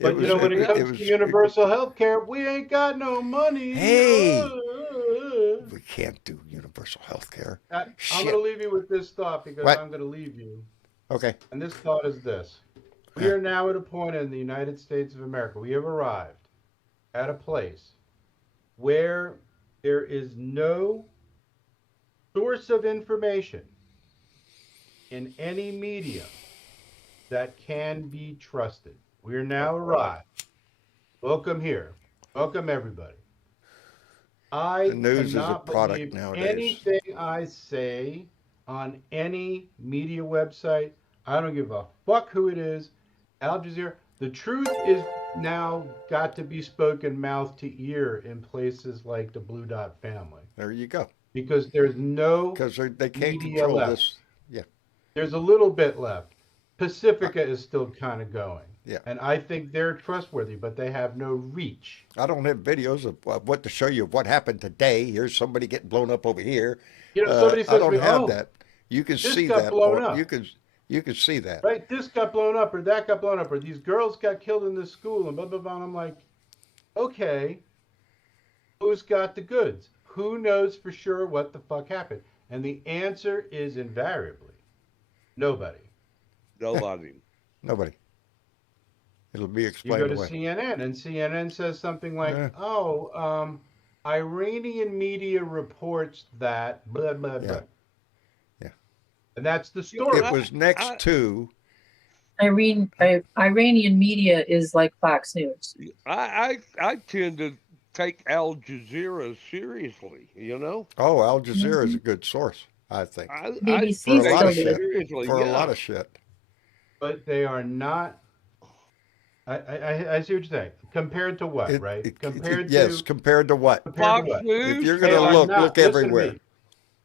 But you know, when it comes was- to universal health care, we ain't got no money. Hey! we can't do universal health care. I'm Shit. going to leave you with this thought because What? I'm going to leave you. Okay. And this thought is this. We Yeah. are now at a point in the United States of America. We have arrived at a place where there is no source of information in any media that can be trusted. We are now arrived. Welcome here. Welcome everybody. I The news is a cannot product believe nowadays. anything I say on any media website. I don't give a fuck who it is. Al Jazeera. The truth is now got to be spoken mouth to ear in places like the Blue Dot family There you go. because there's no Because they can't media control left. this. Yeah. There's a little bit left. Pacifica is still kind of going. Yeah. And I think they're trustworthy, but they have no reach. I don't have videos of what to show you of what happened today. Here's somebody getting blown up over here. You know, somebody I says to don't me, have "Oh, that. You can this see got that. blown Or up." you can see that. right, this got blown up or that got blown up or these girls got killed in this school and blah, blah, blah." And I'm like, okay, who's got the goods? Who knows for sure what the fuck happened? And the answer is invariably nobody. Nobody. Nobody. It'll be You explained go to away. CNN and CNN says something like, Yeah. Iranian media reports that blah, blah, blah. Yeah. Yeah. And that's the story. It was next to. Iranian media is like Fox News. I tend to take Al Jazeera seriously. You know. Oh, Al Jazeera is a good source, I think, BBC For a lot of still shit. good. seriously. for yeah. a lot of shit. But they are not. I see what you're saying. Compared to what, It- right? it- Compared yes, to compared to what? compared to Fox what? News. If you're They going are to look not- listen to everywhere. me.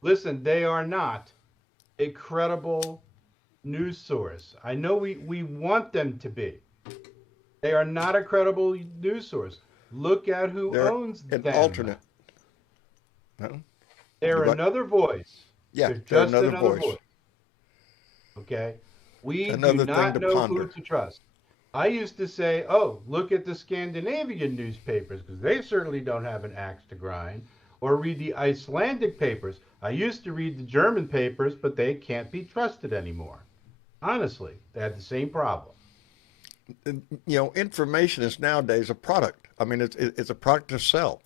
Listen, they are not a credible news source. I know we want them to be. They are not a credible news source. Look at who They're owns an them. alternate. No? They're What? another voice. Yeah, They're they're just another voice. Okay? We Another do thing not to know ponder. who to trust. I used to say, oh, look at the Scandinavian newspapers, because they certainly don't have an axe to grind. Or read the Icelandic papers. I used to read the German papers, but they can't be trusted anymore. Honestly, they have the same problem. You know, information is nowadays a product. I mean, it's a product to sell.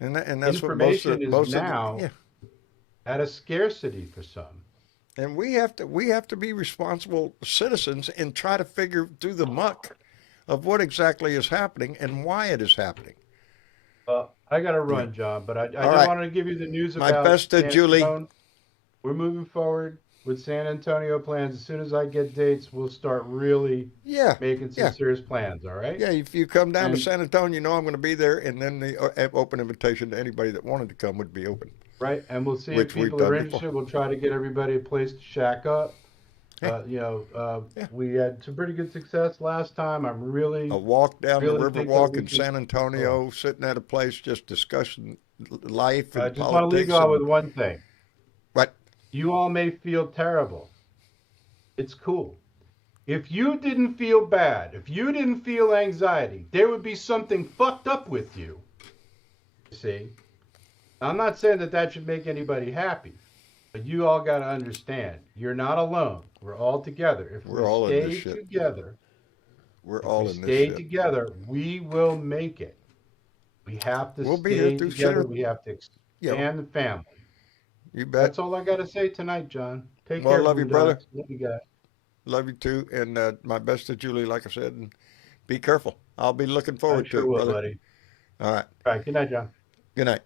And that's what Information is most now of the, yeah. at a scarcity for some. And we have to be responsible citizens and try to figure through the muck of what exactly is happening and why it is happening. I got to run, John, but I just right. wanted to give you the news My about best to San Julie. Simone. we're moving forward with San Antonio plans. As soon as I get dates, we'll start really Yeah, making some yeah, serious plans. All right. yeah. If you come down to And San Antonio, you know I'm going to be there, and then the open invitation to anybody that wanted to come would be open, right, and we'll see if which we've people are done before. interested. We'll try to get everybody a place to shack up. Yeah, yeah. We had some pretty good success last time. I'm A really, walk down the really river think that walk we in can. San Oh, Antonio, sitting at a place just discussing life I and just want to leave you politics out with and one thing. what. You all may feel terrible. It's cool. If you didn't feel bad, if you didn't feel anxiety, there would be something fucked up with you. You see? I'm not saying that that should make anybody happy, but you all got to understand, you're not alone. We're all together. We're all in this shit. We're If we all in this stay shit. together, we will make it. We have to We'll be here stay through together. shit. We have to You know, expand the family. you bet. That's all I got to say tonight, John. Take Well, I care, love you, brother. Boondocks. Love you guys. Love you too, and my best to Julie, like I said, and be careful. I'll be looking I forward to sure it, will, brother. buddy. All right. All right. Good night, John. Good night.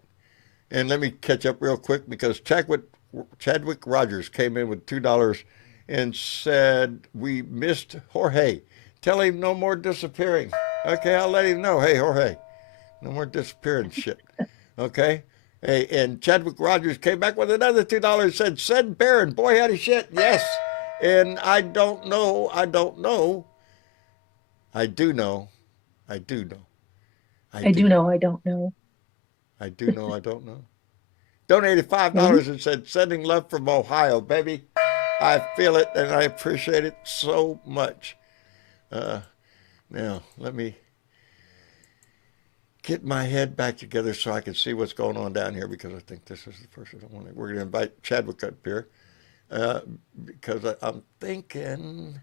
And let me catch up real quick because Chadwick Rogers came in with $2 and said we missed Jorge. Tell him no more disappearing. Okay, I'll let him know. Hey, Jorge, no more disappearing shit. Okay. Hey, and Chadwick Rogers came back with another $2 and said Barron, boy, howdy shit. Yes. And I don't know. I do know. I do know. I do know. I don't know. I do know. I don't know. Donated $5 Maybe. and said, sending love from Ohio, baby. I feel it and I appreciate it so much. Now, let me get my head back together so I can see what's going on down here because I think this is the person I want to. We're going to invite Chadwick up here because I'm thinking,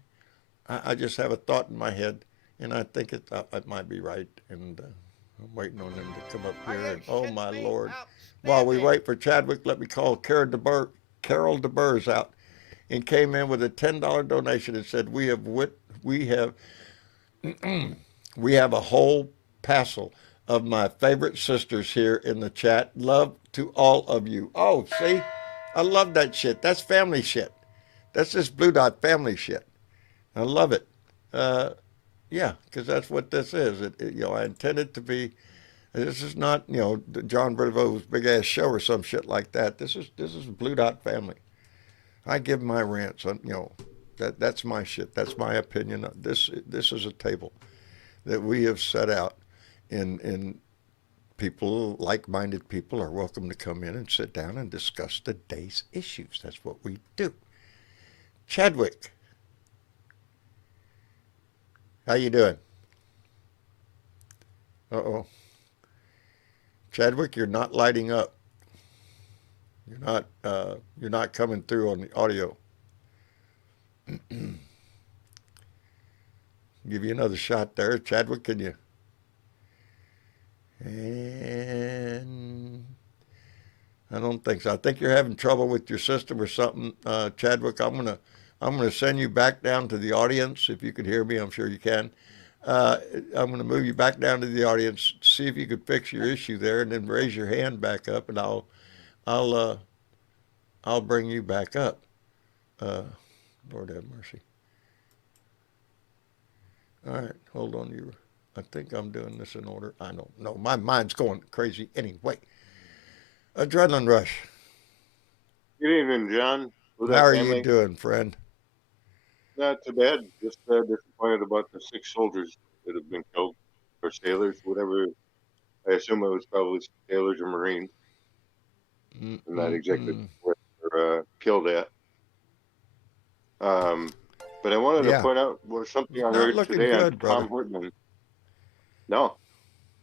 I just have a thought in my head and I think it might be right. And I'm waiting on them to come up here. And, oh, my Lord. While we wait for Chadwick, let me call Carol DeBurr's out and came in with a $10 donation and said, we have a whole passel of my favorite sisters here in the chat. Love to all of you. Oh, see, I love that shit. That's family shit. That's just Blue Dot family shit. I love it. Yeah, because that's what this is. I intended to be. This is not, John Brevo's big ass show or some shit like that. This is Blue Dot family. I give my rants on, that's my shit. That's my opinion. This is a table that we have set out, and people, like-minded people, are welcome to come in and sit down and discuss the day's issues. That's what we do. Chadwick, how you doing? Uh-oh. Chadwick, you're not lighting up. You're not coming through on the audio. Give you another shot there. Chadwick, can you? And I don't think so. I think you're having trouble with your system or something. Chadwick, I'm gonna send you back down to the audience. If you could hear me, I'm sure you can. I'm going to move you back down to the audience, see if you could fix your issue there, and then raise your hand back up, and I'll bring you back up. Lord have mercy. All right, hold on. I think I'm doing this in order. I don't know. My mind's going crazy anyway. Adrenaline rush. Good evening, John. How are you doing, friend? Not too bad. Just disappointed about the 6 soldiers that have been killed, or sailors, whatever. I assume it was probably sailors or Marines. I'm not exactly where they're killed at. But I wanted to point out something I heard today on Tom Hortman. No.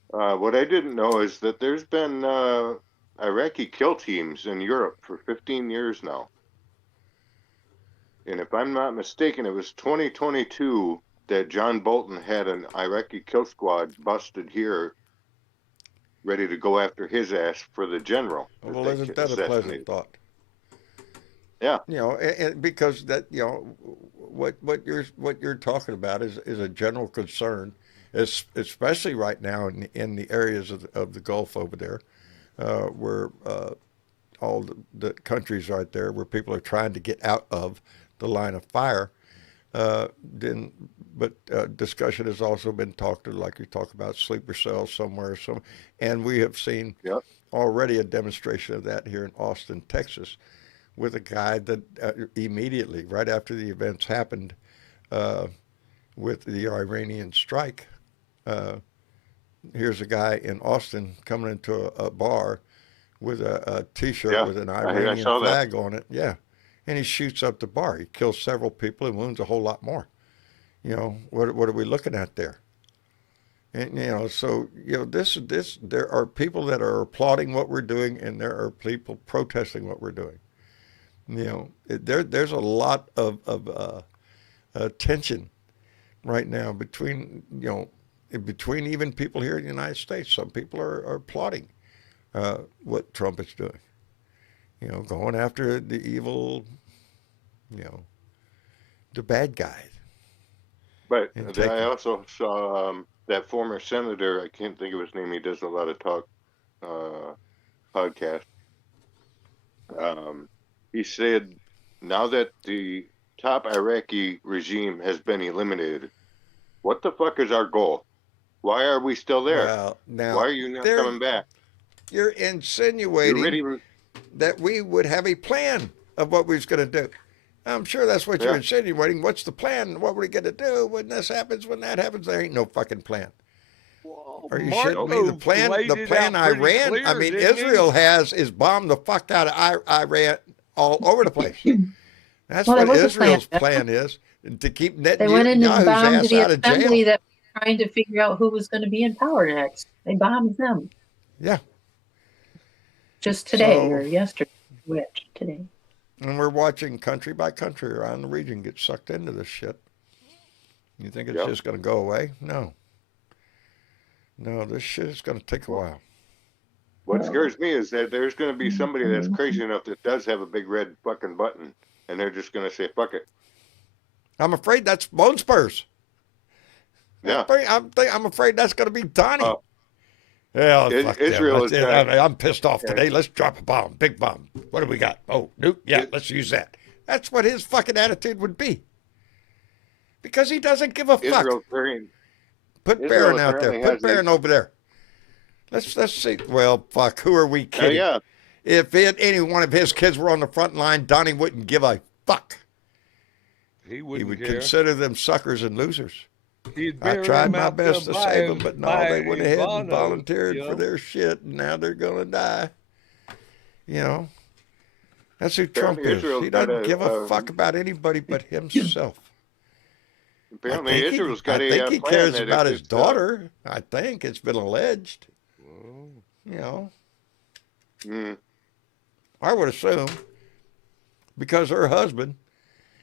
What I didn't know is that there's been Iraqi kill teams in Europe for 15 years now. And if I'm not mistaken, it was 2022 that John Bolton had an Iraqi kill squad busted here, ready to go after his ass for the general. Well, isn't that a pleasant thought? Yeah. Because that, what you're talking about is a general concern, especially right now in the areas of the Gulf over there, where all the countries right there where people are trying to get out of the line of fire. Then, but discussion has also been talked to, like you talk about sleeper cells somewhere. And we have seen Yep. already a demonstration of that here in Austin, Texas, with a guy that immediately, right after the events happened, with the Iranian strike, here's a guy in Austin coming into a bar with a T-shirt Yeah. with an I Iranian saw that. flag on it. Yeah. And he shoots up the bar. He kills several people and wounds a whole lot more. You know, what are we looking at there? And, you know, so, you know, there are people that are applauding what we're doing, and there are people protesting what we're doing. You know, there's a lot of tension right now between, you know, between even people here in the United States. Some people are applauding what Trump is doing. You know, going after the evil, you know, the bad guys. But And I taking, also saw that former senator. I can't think of his name. He does a lot of talk podcast. He said, now that the top Iraqi regime has been eliminated, what the fuck is our goal? Why are we still there? well, now, Why are you not coming back? you're You're insinuating ready. that we would have a plan of what we was going to do. I'm sure that's what you're Yeah. insinuating. What's the plan? What we're going to do when this happens, when that happens? There ain't no fucking plan. Well, Are you Marco shitting me? laid The it plan out pretty Iran, clear, I mean, didn't he? Israel has is bombed the fuck out of Iran all over the place. That's Well, there what was a Israel's plan. plan is, to keep They went in and Netanyahu's bombed ass the out of assembly jail. that was trying to figure out who was going to be in power next. They bombed them Yeah. just today or So, yesterday. Which today? and we're watching country by country around the region get sucked into this shit. You think it's Yep. just going to go away? No. No, this shit is going to take a while. What No. scares me is that there's going to be somebody that's crazy enough that does have a big red fucking button, and they're just going to say, fuck it. I'm afraid that's Bone Spurs. Yeah. I'm afraid that's going to be Donnie. Uh, fuck Israel them. is I'm pissed off Yeah. today. Let's drop a bomb, big bomb. What do we got? Oh, nuke. Yeah, let's use that. That's what his fucking attitude would be. Because he doesn't give a fuck. Israel Put Israel Barron out there. apparently Put has Barron over there. Let's see. Well, fuck. Who are we Oh kidding? yeah. If any one of his kids were on the front line, Donnie wouldn't give a fuck. He He wouldn't would care. consider them suckers and losers. He'd I bury tried him my out best there to by save them, his- but no, by they went ahead and Ivano, volunteered you for know? their shit, and now they're gonna die. You know, that's who Trump Apparently is. Israel's He doesn't got a, give a fuck about anybody but himself. Apparently Israel's got I a think he plan cares that about if his it's, daughter. I think it's been alleged. Well, You know, mm, I would assume because her husband,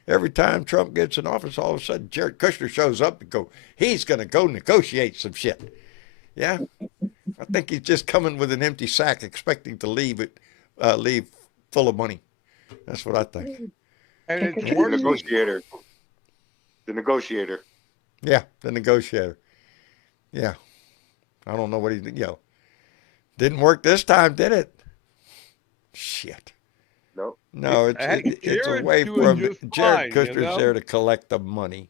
every time Trump gets in office, all of a sudden Jared Kushner shows up and he's going to go negotiate some shit. Yeah, I think he's just coming with an empty sack, expecting to leave full of money. That's what I think. and it's the working. negotiator. The negotiator. Yeah, the negotiator. Yeah, I don't know what didn't work this time, did it? Shit. No. No, Hey, it's Jared's away doing from just Jared fine, you Kushner's know? there to collect the money.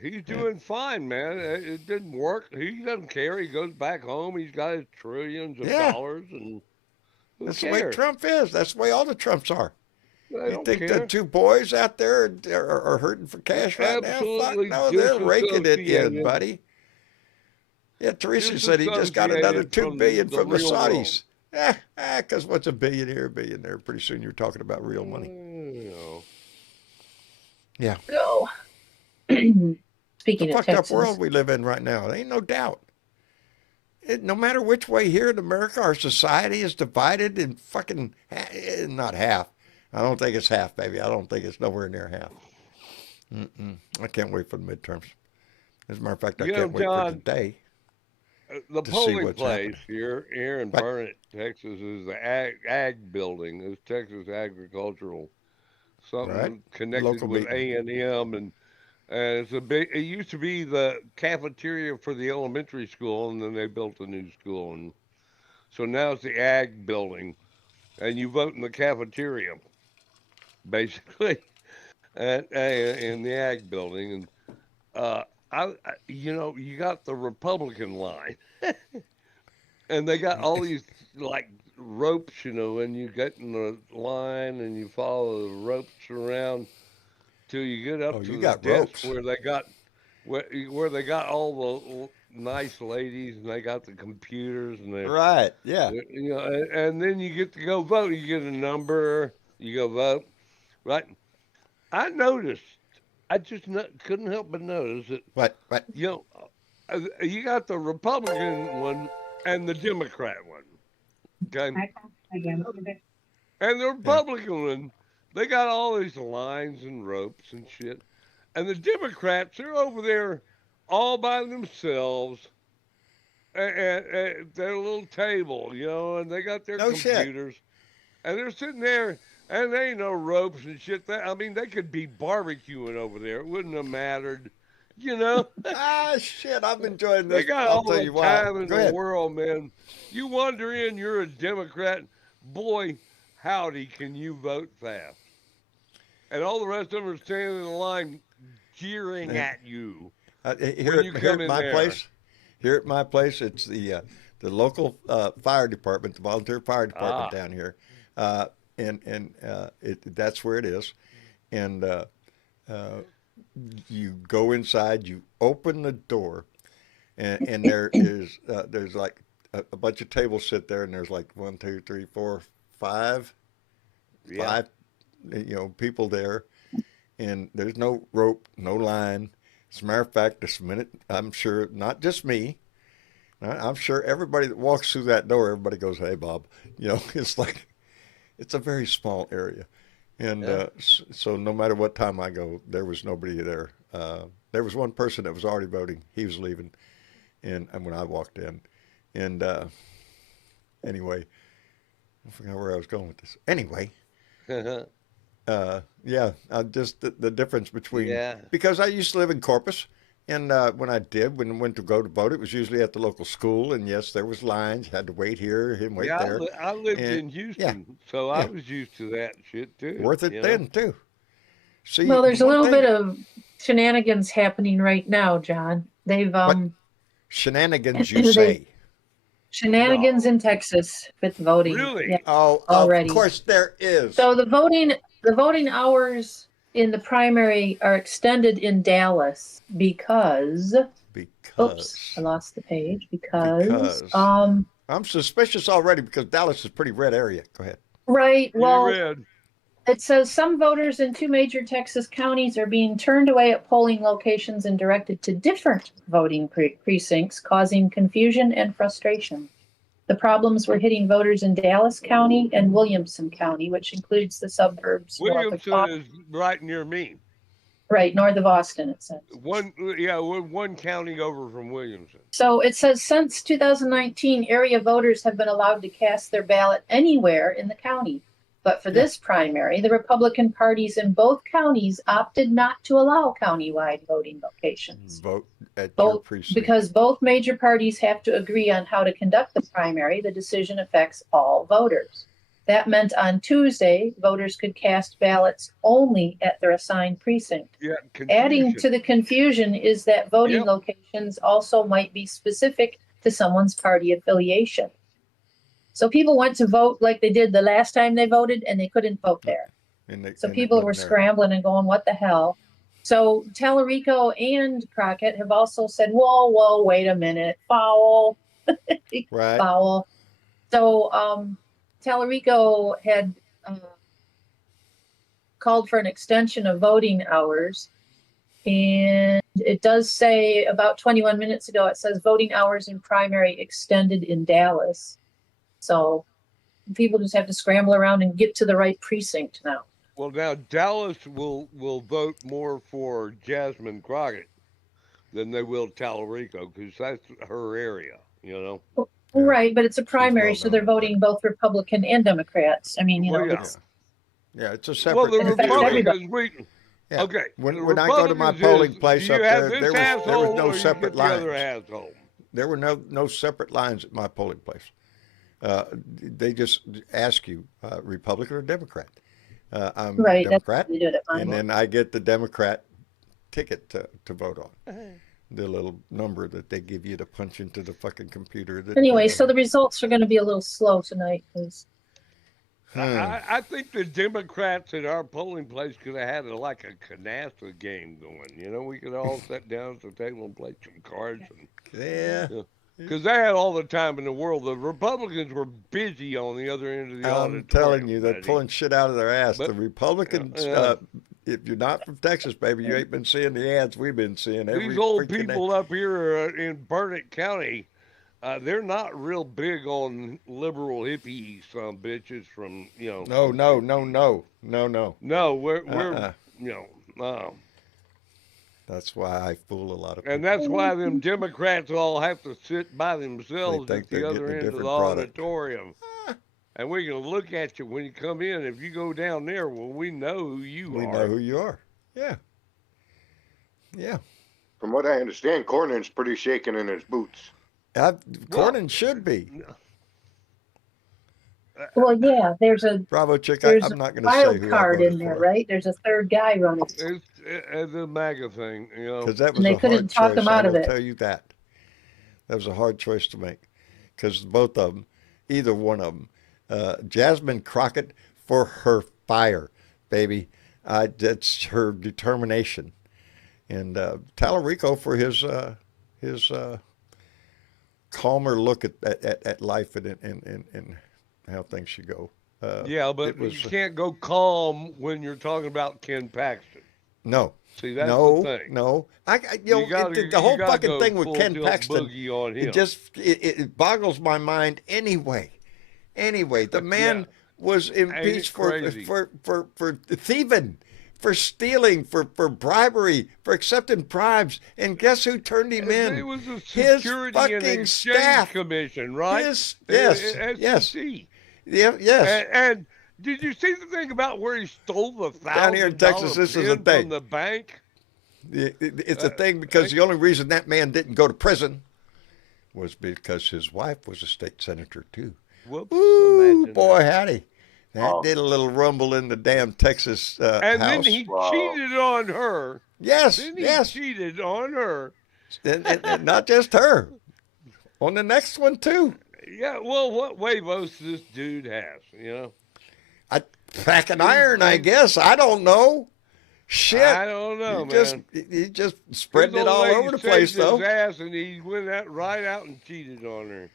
He's doing fine, man. It didn't work. He doesn't care. He goes back home. He's got his trillions of Yeah. dollars, and who That's the way cares? Trump is. That's the way all the Trumps are. They You don't think care. the two boys out there are hurting for cash right now? Fuck Absolutely no, they're raking it in, disassociated. buddy. Yeah, Teresa said he just got another Disassociated $2 billion the from the real Saudis. Because what's a billion here, a billion there? Pretty soon you're talking about real money. You know. Yeah. So, speaking The of fucked up Texas, world we live in right now. There ain't no doubt. No matter which way here in America, our society is divided in fucking not half. I don't think it's half, baby. I don't think it's nowhere near half. I can't wait for the midterms. As a matter of fact, I You know, can't wait John, for today. The to see polling what's place happening. here in Right. Burnet, Texas, is the ag building. It's Texas Agricultural, something Right. connected Local with meeting. A&M, and it's a big. It used to be the cafeteria for the elementary school, and then they built a new school, and so now it's the ag building. and you vote in the cafeteria, basically, in the ag building. And you got the Republican line, and they got all these like ropes, and you get in the line and you follow the ropes around till you get up Oh, to you the got desk ropes. where they got all the nice ladies and they got the computers and they Right. Yeah. and then you get to go vote. You get a number, you go vote. Right. I noticed. I just couldn't help but notice that What? you got the Republican one and the Democrat one. Okay. And the Republican one, they got all these lines and ropes and shit. And the Democrats are over there all by themselves at their little table, and they got their No shit. computers. And they're sitting there, and there ain't no ropes and shit. They could be barbecuing over there. It wouldn't have mattered, Ah, shit. I'm enjoying this. They got I'll all tell the you why. time in Go the ahead. world, man. You wander in, you're a Democrat. Boy, howdy, can you vote fast? And all the rest of them are standing in the line jeering at you. Here you at come in my there. place, it's the local fire department, the volunteer fire department down here, that's where it is, and you go inside, you open the door, and there's like a bunch of tables sit there, and there's like 1, 2, 3, 4, 5, Yeah. people there, and there's no rope, no line. As a matter of fact, this minute, I'm sure, not just me, I'm sure everybody that walks through that door, everybody goes, "Hey, Bob." It's like, it's a very small area. And so no matter what time I go, there was nobody there. There was one person that was already voting. He was leaving, and when I walked in. And anyway, I forgot where I was going with this. Anyway, just the difference between, Yeah. because I used to live in Corpus, and when I went to go to vote, it was usually at the local school, and yes, there was lines. You had to wait here and wait there. I lived And- in Houston, so I yeah. was used to that shit too. Worth it then too. See, Well, there's a one little thing- bit of shenanigans happening right now, John. They've shenanigans, you They- say. shenanigans in Texas with voting. Really? Yeah. Oh, Already. of course there is. So the voting hours in the primary are extended in Dallas because oops, I lost the page because I'm suspicious already because Dallas is a pretty red area. Go ahead. right, well, Red. it says some voters in 2 major Texas counties are being turned away at polling locations and directed to different voting precincts, causing confusion and frustration. The problems were hitting voters in Dallas County and Williamson County, which includes the suburbs north of Williamson is right near me. north of Austin, it says. We're one county over from Williamson. So it says since 2019, area voters have been allowed to cast their ballot anywhere in the county. But for this primary, the Republican parties in both counties opted not to allow countywide voting locations. Vote at your precinct. Because both major parties have to agree on how to conduct the primary, the decision affects all voters. That meant on Tuesday, voters could cast ballots only at their assigned precinct. Yeah. Adding confusion. to the confusion is that voting Yep. locations also might be specific to someone's party affiliation. So people went to vote like they did the last time they voted, and they couldn't vote there. So people were scrambling and going, what the hell? So Tallarico and Crockett have also said, whoa, wait a minute, foul. Right. Foul. So Tallarico had called for an extension of voting hours. And it does say about 21 minutes ago, it says voting hours in primary extended in Dallas. So people just have to scramble around and get to the right precinct now. Well, now Dallas will vote more for Jasmine Crockett than they will Tallarico because that's her area, Right, but it's a primary, well so they're known, voting both Republican and Democrats. I mean, Well, yeah. it's, Yeah, it's a Well, separate. the In fact, Republicans, Yeah. okay. When the I go to my Republicans polling is, place do up you have there, this there was asshole no or you separate get the other lines. asshole? There were no separate lines at my polling place. They just ask you, Republican or Democrat. I'm Right. That's Democrat, how they did it. and then I get the Democrat ticket to vote on. The little number that they give you to punch into the fucking computer. That, Anyway, so the results are going to be a little slow tonight because I think the Democrats at our polling place could have had like a canasta game going. You know, we could all sit down at the table and play some cards. yeah. Because they had all the time in the world. The Republicans were busy on the other end of the auditorium. I'm telling you, they're buddy. pulling shit out of their ass. But- the Republicans, if you're not from Texas, baby, you ain't been seeing the ads we've been seeing. These old freaking people up here in Burnett County, they're not real big on liberal hippie bitches from, you know. No. No, we're you know, no. That's why I fool a lot of people. And that's why them Democrats all have to sit by themselves They think at the they're other getting a end of the different product. auditorium. And we can look at you when you come in. If you go down there, well, we know who you We are. know who you are. Yeah. Yeah. From what I understand, Cornyn's pretty shaken in his boots. Cornyn should be. well, yeah, there's a Bravo chick. there's I'm not a going to say wild who I card voted in there, for. right? There's a third guy running. It's the MAGA thing, you know. Because that was And they a couldn't hard talk choice. him out I of will it. tell you that. That was a hard choice to make. Because both of them, either one of them, Jasmine Crockett for her fire, baby. That's her determination. And Tallarico for his calmer look at life and how things should go. Yeah, but you can't go calm when you're talking about Ken Paxton. No. See, that's no, the thing. no. The You whole gotta fucking go thing with full Ken tilt Paxton, boogie on him. it boggles my mind anyway. Anyway, the man was impeached for thieving, for stealing, for bribery, for accepting bribes, and guess who turned him in? It was a His Security and fucking Exchange staff. Commission, right? Yes. SEC. Yeah, yes. And did you see the thing about where he stole the $1,000 Down here in Texas, this is a thing. from the bank? It's a thing because the only reason that man didn't go to prison was because his wife was a state senator too. Whoops, Ooh, imagine boy, that. howdy. That did a little rumble in the damn Texas And house. then he cheated on her. Yes, Then he yes. cheated on her. And not just her. On the next one too. Yeah, well, what huevos this dude has, you know? Pack an iron, I guess. I don't know. Shit. I don't know, man. He just spreading His it old all lady over the saved place, his though. ass and he went right out and cheated on her.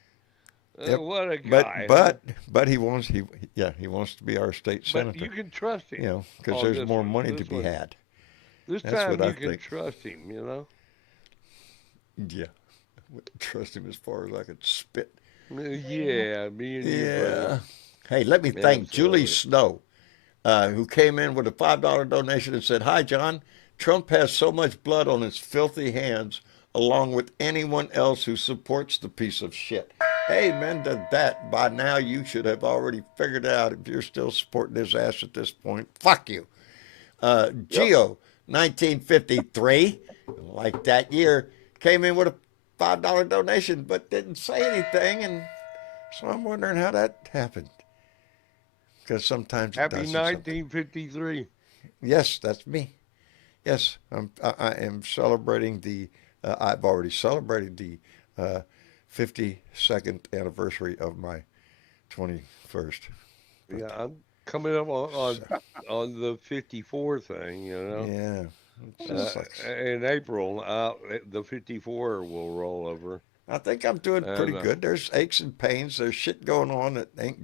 Yep. What a guy! But he wants to be our state senator. But you can trust him. You know, because on there's this more one, money this to be one. had. This That's time what I you can think. trust him. You know. Yeah, I wouldn't trust him as far as I could spit. Yeah, me and you. Yeah. brother. Hey, let me thank Absolutely. Julie Snow, who came in with a $5 donation and said, "Hi, John. Trump has so much blood on his filthy hands, along with anyone else who supports the piece of shit." Amen to that. By now, you should have already figured out if you're still supporting his ass at this point. Fuck you. Geo, 1953, like that year, came in with a $5 donation, but didn't say anything, and so I'm wondering how that happened. Because sometimes it Happy does. sometimes- 1953. Yes, that's me. Yes, I am celebrating I've already celebrated the 52nd anniversary of my 21st. Yeah, I'm coming up on the 54 thing. You know. Yeah. It just sucks. In April, the 54 will roll over. I think I'm doing pretty good. There's aches and pains. There's shit going on that ain't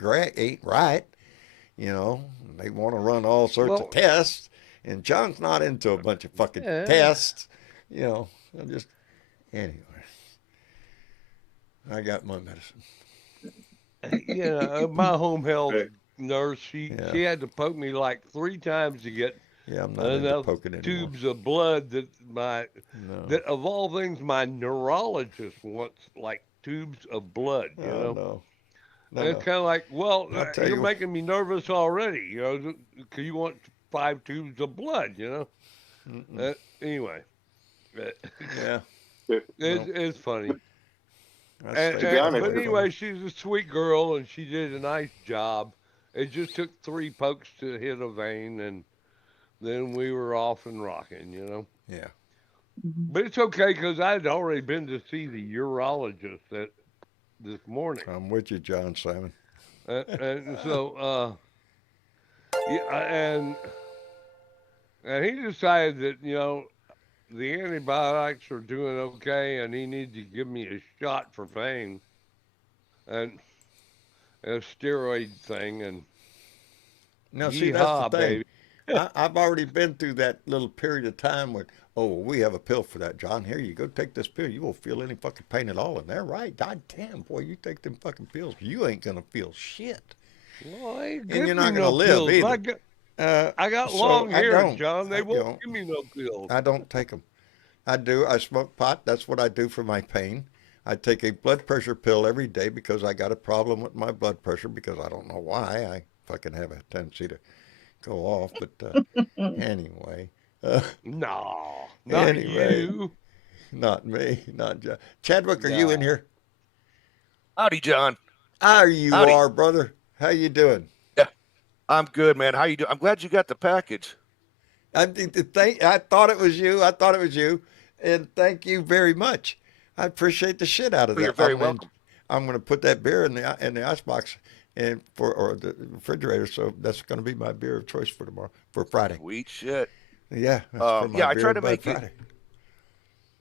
right. You know, they want to run all sorts of tests, and John's not into a bunch of fucking tests. You know, anyway. I got my medicine. Yeah, my home health nurse, she had to poke me like 3 times to get I'm not into enough poking anymore. tubes of blood that that of all things my neurologist wants like tubes of blood. You know. No. And it's kind of like, well, tell you're you- making me nervous already. You know, because you want 5 tubes of blood. You know. Anyway, Yeah. it's funny. That's To be honest But with anyway, she's a sweet girl, and she did a nice job. It just took 3 pokes to hit a vein, and then we were off and rocking, you know. yeah. Mhm. But it's okay because I had already been to see the urologist this morning, I'm with you, John Simon. and so yeah, and he decided that the antibiotics are doing okay, and he needs to give me a shot for pain and a steroid thing, and Now, see, that's the yeehaw, thing. baby. I've already been through that little period of time when, oh, we have a pill for that, John. Here you go, take this pill. You won't feel any fucking pain at all. And they're right. God damn, boy, you take them fucking pills, you ain't gonna feel shit. Well, I ain't And give you're me not gonna no live pills. either. I got So long I hair, don't. John. They won't Know, give me no pills. I don't take them. I do. I smoke pot. That's what I do for my pain. I take a blood pressure pill every day because I got a problem with my blood pressure because I don't know why. I fucking have a tendency to go off. But anyway. No, not Anyway, you. not me. Not John. Chadwick, are you in No. here? Howdy, John. There you Howdy. are, brother. How you doing? Yeah, I'm good, man. How you doing? I'm glad you got the package. I thought it was you. I thought it was you. And thank you very much. I appreciate the shit out of that. You're very welcome. I'm going to put that beer in the icebox or the refrigerator. So that's going to be my beer of choice for tomorrow, for Friday. Sweet shit. Yeah. That's for my Yeah, I beer try of to make Friday. it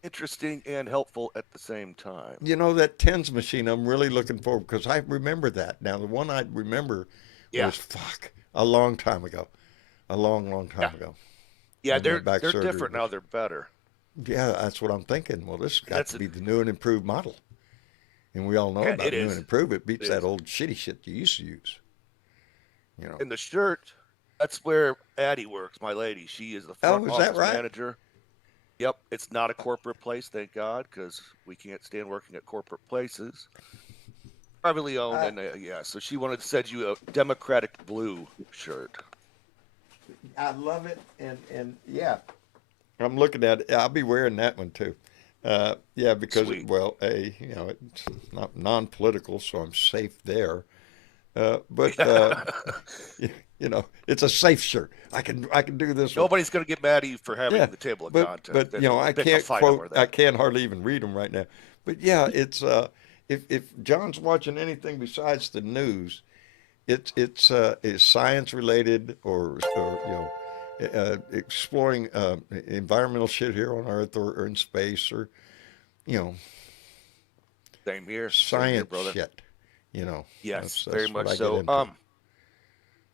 interesting and helpful at the same time. You know, that tens machine, I'm really looking forward because I remember that. Now, the one I remember Yeah. was a long time ago. A long, long time ago. Yeah, When they're that back surgery different now. They're better. Yeah, that's what I'm thinking. Well, this has got That's to a- be the new and improved model. And we all know Yeah, about it new is. and improved. It beats It that is. old shitty shit you used to use. You know. In the shirt, that's where Addie works, my lady. She is the Oh, front is that office right? manager. Yep, it's not a corporate place, thank God, because we can't stand working at corporate places. Privately owned, and yeah, so she wanted to send you a Democratic blue shirt. I love it, and yeah, I'm looking at it. I'll be wearing that one too. Yeah, because Sweet. well, it's not non-political, so I'm safe there. But you know, it's a safe shirt. I can do this. Nobody's going to get mad at you for having Yeah, the table of but contents. you know, I Pick a can't fight over quote. that. I can't hardly even read them right now. But yeah, it's if John's watching anything besides the news, it's is science related or exploring environmental shit here on Earth or in space or Same here, science brother. shit. You know. Yes, That's very what much I get so. into.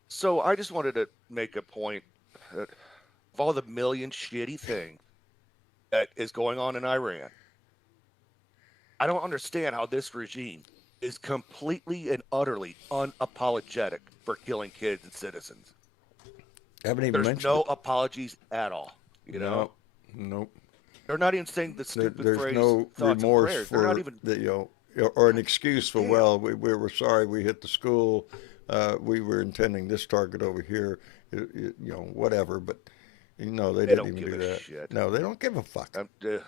So I just wanted to make a point that of all the million shitty things that is going on in Iran, I don't understand how this regime is completely and utterly unapologetic for killing kids and citizens. Haven't even There's mentioned no it. apologies at all. You know, Nope. they're not even saying the stupid There's phrase no thoughts and remorse prayers. They're for not even. or an excuse for, Damn. well, we were sorry we hit the school. We were intending this target over here, whatever. But, they They didn't don't even give do a that. shit. No, they don't give a fuck. They're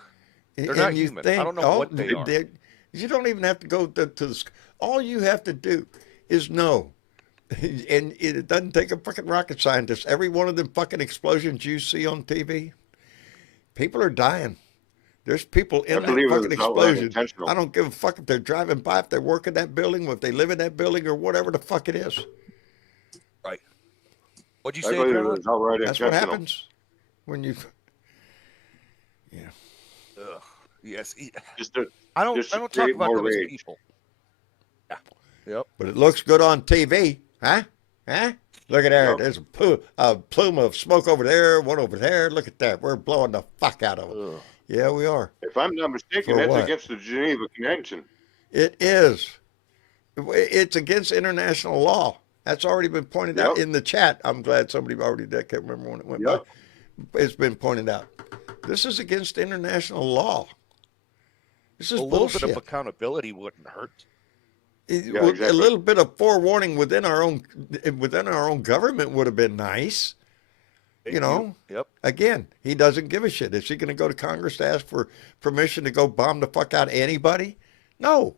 And not you human. I don't know what they are. You don't even have to go to the. All you have to do is know. And it doesn't take a fucking rocket scientist. Every one of them fucking explosions you see on TV, people are dying. There's people in I that believe it fucking was outright explosion. intentional. I don't give a fuck if they're driving by, if they work in that building, if they live in that building, or whatever the fuck it is. Right. What'd you I say, believe it Adrenaline? was outright That's what intentional. happens when you. Yeah. Ugh. Yes. Just to, I don't Just to talk create about more them as rage. people. Yeah. Yep. But it looks good on TV, huh? Huh? Look at there. Yep. There's a plume of smoke over there, one over there. Look at that. We're blowing the fuck out of them. Ugh. Yeah, we are. if I'm not mistaken, For that's what? against the Geneva Convention. It is. It's against international law. That's already been pointed out Yep. in the chat. I'm glad somebody already did. I can't remember when it went Yep. by. It's been pointed out. This is against international law. This is A little bullshit. bit of accountability wouldn't hurt. Yeah, A exactly. little bit of forewarning within our own government would have been nice. Thank You know, Yep. again, he doesn't give a shit. Is he going to go to Congress to ask for permission to go bomb the fuck out of anybody? No,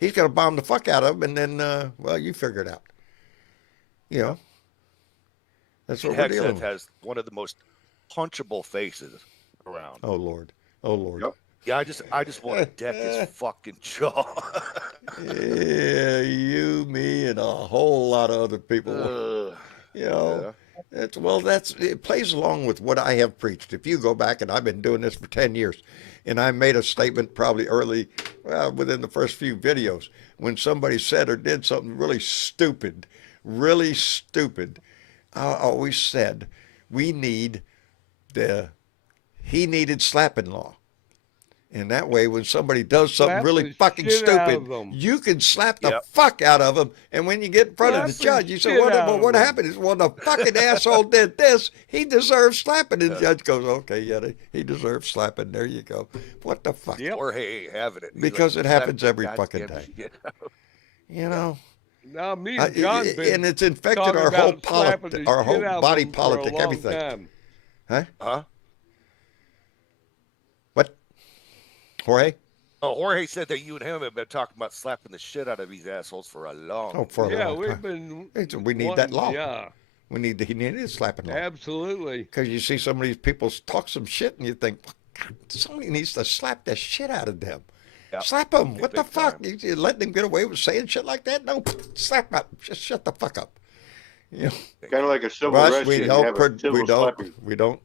he's going to bomb the fuck out of them, and then, well, you figure it out. You know, that's what we're dealing with. has one of the most punchable faces around. Oh Lord, oh Lord. Yep. Yeah, I just want to deck his fucking jaw. Yeah, you, me, and a whole lot of other people. You know, it plays along with what I have preached. If you go back, and I've been doing this for 10 years, and I made a statement probably within the first few videos, when somebody said or did something really stupid, I always said, he needed slapping law. And that way, when somebody does something Slap really the fucking shit out stupid, of them. you can slap the fuck out of them. And when you get in front of the Slap the judge, you say, shit what out of them. happened? He says, well, the fucking asshole did this. He deserves slapping. And the judge goes, okay, yeah, he deserves slapping. There you go. What the fuck? Yep. Or hey, having it. He's Because like, it happens "Slap every the fucking goddamn day. shit." You know? Now, me and John And it's infected talking our whole about slapping the our whole shit out of body them for a politic, long everything. time. Huh? What? Jorge? Oh, Jorge said that you and him have been talking about slapping the shit out of these assholes for a long Oh, for a Yeah, long we've time. been. We need that law. Yeah, He needed a slapping law. absolutely. Because you see some of these people talk some shit and you think, God, somebody needs to slap the shit out of them. Yep. Slap them. What the Big fuck? time. You letting them get away with saying shit like that? No, slap them. Just shut the fuck up. You know, Kind of like a civil Russ, arrest. You have a civil slapping. we don't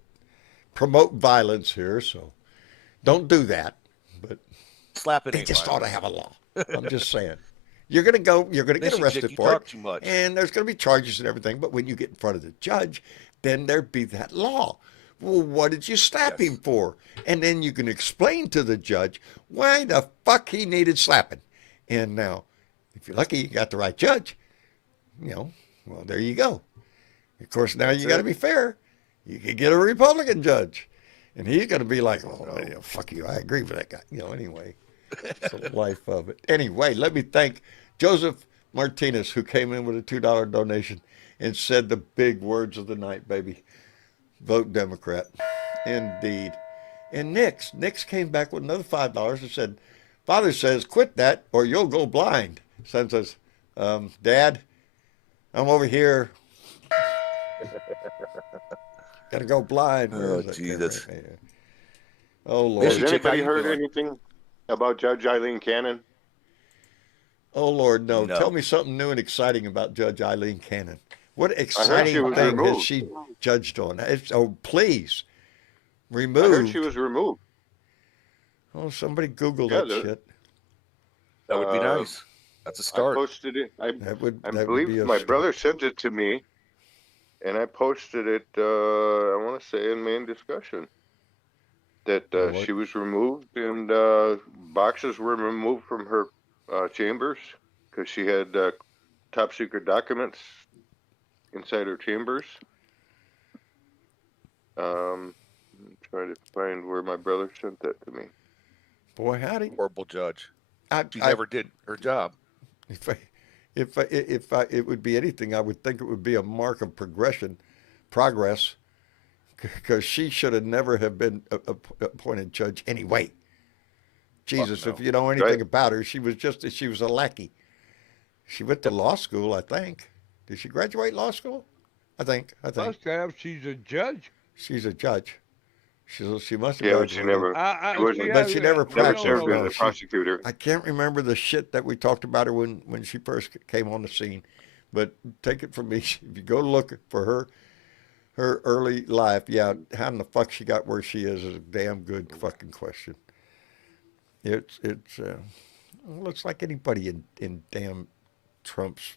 promote violence here, so don't do that. But slapping. they ain't just ought violent. to have a law. I'm just saying. You're going to get Listen, arrested Chick, you for talk it. too much. And there's going to be charges and everything. But when you get in front of the judge, then there'd be that law. Well, what did you slap him for? And then you can explain to the judge why the fuck he needed slapping. And now, if you're lucky, you got the right judge. You know, well, there you go. Of course, now you got to be fair. You could get a Republican judge. And he's going to be like, oh, yeah, fuck you. I agree with that guy. You know, anyway. It's the life of it. Anyway, let me thank Joseph Martinez, who came in with a $2 donation and said the big words of the night, baby. Vote Democrat. Indeed. And Nix came back with another $5 and said, Father says, quit that or you'll go blind. Son says, Dad, I'm over here. Got to go blind. Oh, Jesus. Oh, Lord. Has Chick, how anybody you heard doing? anything about Judge Eileen Cannon? Oh, Lord, no. No. Tell me something new and exciting about Judge Eileen Cannon. What she exciting was thing has removed. she judged on? Please. I heard Removed. she was removed. Oh, somebody Google Yeah, that shit. That would be nice. That's a start. I posted it. I That would believe be a my start. brother sent it to me, and I posted it. I want to say in main discussion that What? she was removed, and boxes were removed from her chambers because she had top secret documents inside her chambers. I'm trying to find where my brother sent that to me. Boy, howdy. Horrible judge. She I, never did her job. if it would be anything, I would think it would be a mark of progress, because she should have never have been appointed judge anyway. Jesus, no. if you know anything Right. about her, she was a lackey. She went to law school, I think. Did she graduate law school? I think. Must have. She's a judge. She's a judge. She must have Yeah, but she graduated. never, I, she wasn't- But she never never practiced. served No, as a prosecutor. I can't remember the shit that we talked about her when she first came on the scene, but take it from me, if you go look for her early life, yeah, how in the fuck she got where she is a damn good fucking question. It's looks like anybody in damn Trump's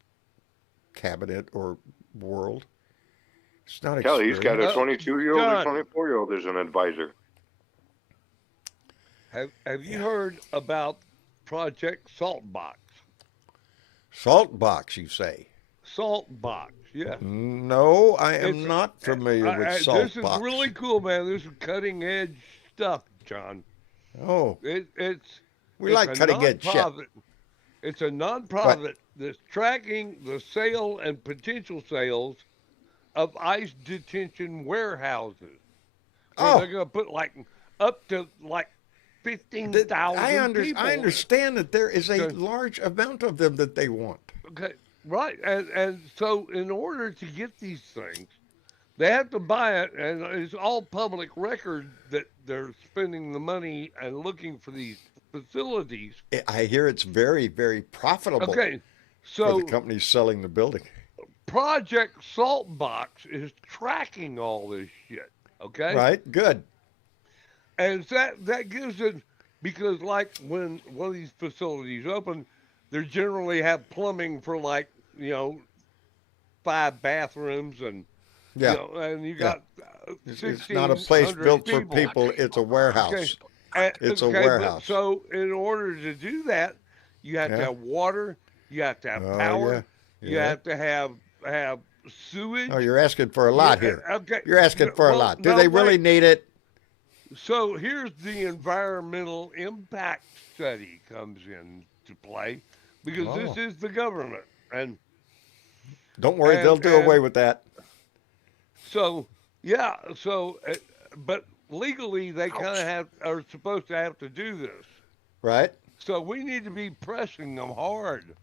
cabinet or world. It's not Hell, he's got a experienced. 22-year-old or John. 24-year-old as an advisor. Have you heard about Project Saltbox? Salt box, you say? Saltbox, yeah. No, I am It's- not familiar with salt This is box. really cool, man. This is cutting edge stuff, John. Oh, It's we it's like a cutting edge shit. nonprofit. It's a nonprofit that's tracking the sale and potential sales of ICE detention warehouses. Where Oh. they're going to put like up to like 15,000 people. I understand that there is a Okay. large amount of them that they want. Okay, right, and so in order to get these things, they have to buy it, and it's all public record that they're spending the money and looking for these facilities. I hear it's very, very profitable Okay, for the so companies selling the building. Project Saltbox is tracking all this shit. Okay, Right? Good. and that gives it, because like when one of these facilities open, they generally have plumbing for like 5 bathrooms and Yeah. and you Yeah. got It's not a place 1,600 built for people. It's a warehouse. Okay. It's a Okay, warehouse. But so in order to do that, you have to Yeah. have water, you have to have Oh, power, yeah. you Yeah. have to have sewage. Oh, you're asking for a lot Yeah, here. okay. You're asking for a Well, lot. Do no, they really wait. need it? So here's the environmental impact study comes into play, because Oh. this is the government, and Don't worry, And- they'll do and- away with that. so yeah, so but legally they kind of are supposed to have to do this. Right? So we need to be pressing them hard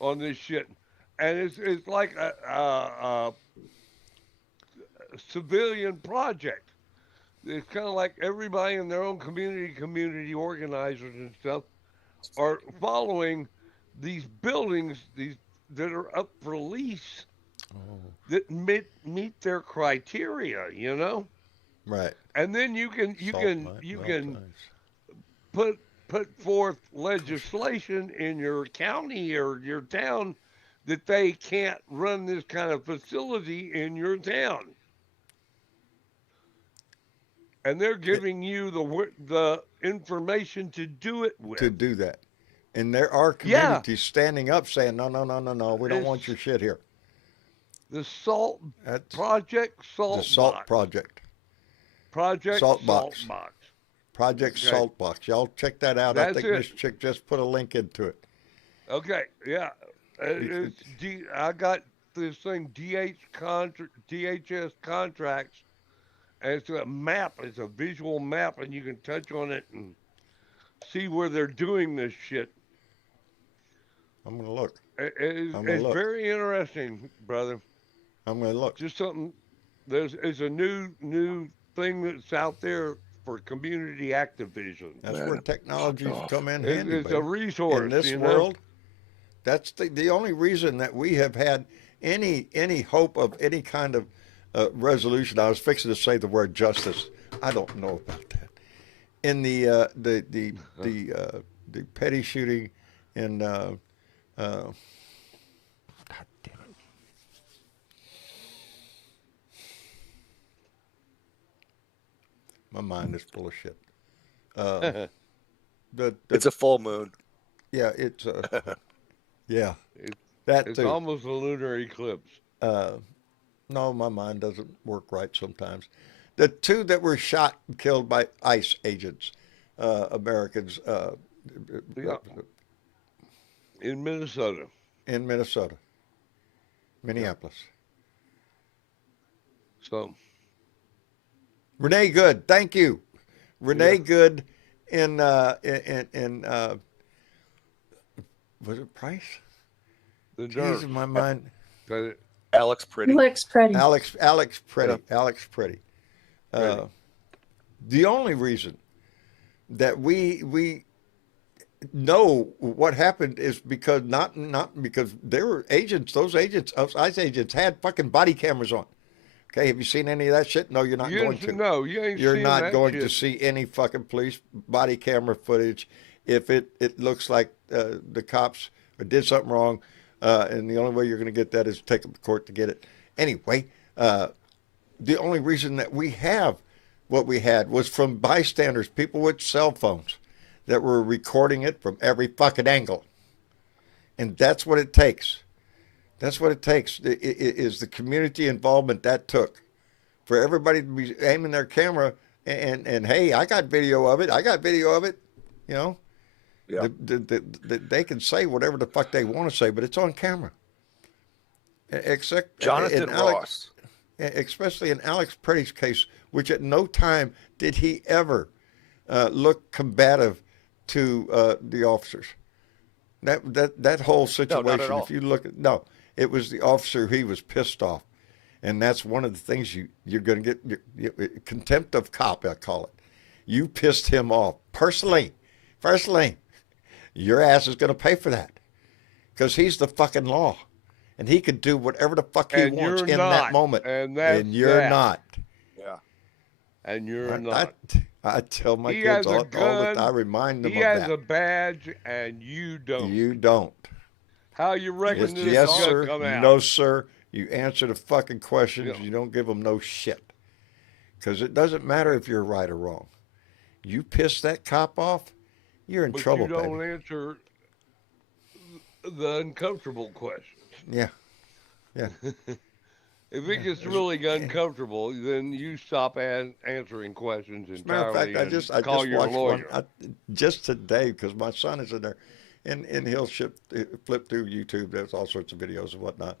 on this shit, and it's like a civilian project. It's kind of like everybody in their own community organizers and stuff are following these buildings, these that are up for lease, that meet their criteria, Right. and then you can put forth legislation in your county or your town that they can't run this kind of facility in your town. And they're giving you the information to do it with. To do that. And there are Yeah. communities standing up saying, no, we don't want It's- your shit here. The Salt That's Project the Salt Box. Project. Project Salt Salt Box. Box. Project Okay. Saltbox. Y'all check that out. I That's think it. Miss Chick just put a link into it. Okay, yeah. I got this thing DHS contracts, and it's a map. It's a visual map, and you can touch on it and see where they're doing this shit. I'm going to look. It's I'm gonna look. very interesting, brother. I'm going to look. Just something. It's a new thing that's out there for community activism. That's where technology's come in It's, handy, it's a baby. resource In this world, that's the only reason that we have had any hope of any kind of resolution. I was fixing to say the word justice. I don't know about that. In the petty shooting in God damn it. My mind is full of shit. It's a full moon. Yeah, it's yeah. It's That too. almost a lunar eclipse. No, my mind doesn't work right sometimes. The two that were shot and killed by ICE agents, Americans, Yeah. In Minnesota. in Minnesota, Minneapolis. So Renee Good, thank you. Renee Yeah. Good in was it Price? the Jeez, nurse. in my mind. got it. Alex Pretty. Alex Pretty. Alex Pretty. Yeah. Alex Pretty. Pretty. The only reason that we know what happened is because not because there were agents. Those agents, ICE agents, had fucking body cameras on. Okay, have you seen any of that shit? No, you're not going to. No, you ain't You're seen not that going shit. to see any fucking police body camera footage if it looks like the cops did something wrong, and the only way you're going to get that is to take them to court to get it. Anyway, the only reason that we have what we had was from bystanders, people with cell phones that were recording it from every fucking angle. And that's what it takes. That's what it takes, is the community involvement that took for everybody to be aiming their camera and hey, I got video of it. You know, Yeah. they can say whatever the fuck they want to say, but it's on camera. Except Jonathan in Alex, Ross. especially in Alex Pretty's case, which at no time did he ever look combative to the officers. That whole situation. not at all. If you look at it was the officer. He was pissed off, and that's one of the things you're going to get contempt of cop. I call it. You pissed him off personally. Your ass is going to pay for that because he's the fucking law, and he can do whatever the fuck he wants in that moment, and you're not. Yeah. And you're not. I tell my kids all the time. I remind them of that. He has a badge, and you don't. You don't. How you reckon It's this yes, is sir. come out? No, sir. You answer the fucking questions. You don't give them no shit. Because it doesn't matter if you're right or wrong. You piss that cop off, you're in trouble, But you don't baby. answer the uncomfortable questions. Yeah. If it gets really uncomfortable, then you stop answering questions Matter of entirely fact, I call just your watched lawyer. one just today because my son is in there, and he'll flip through YouTube. There's all sorts of videos and whatnot,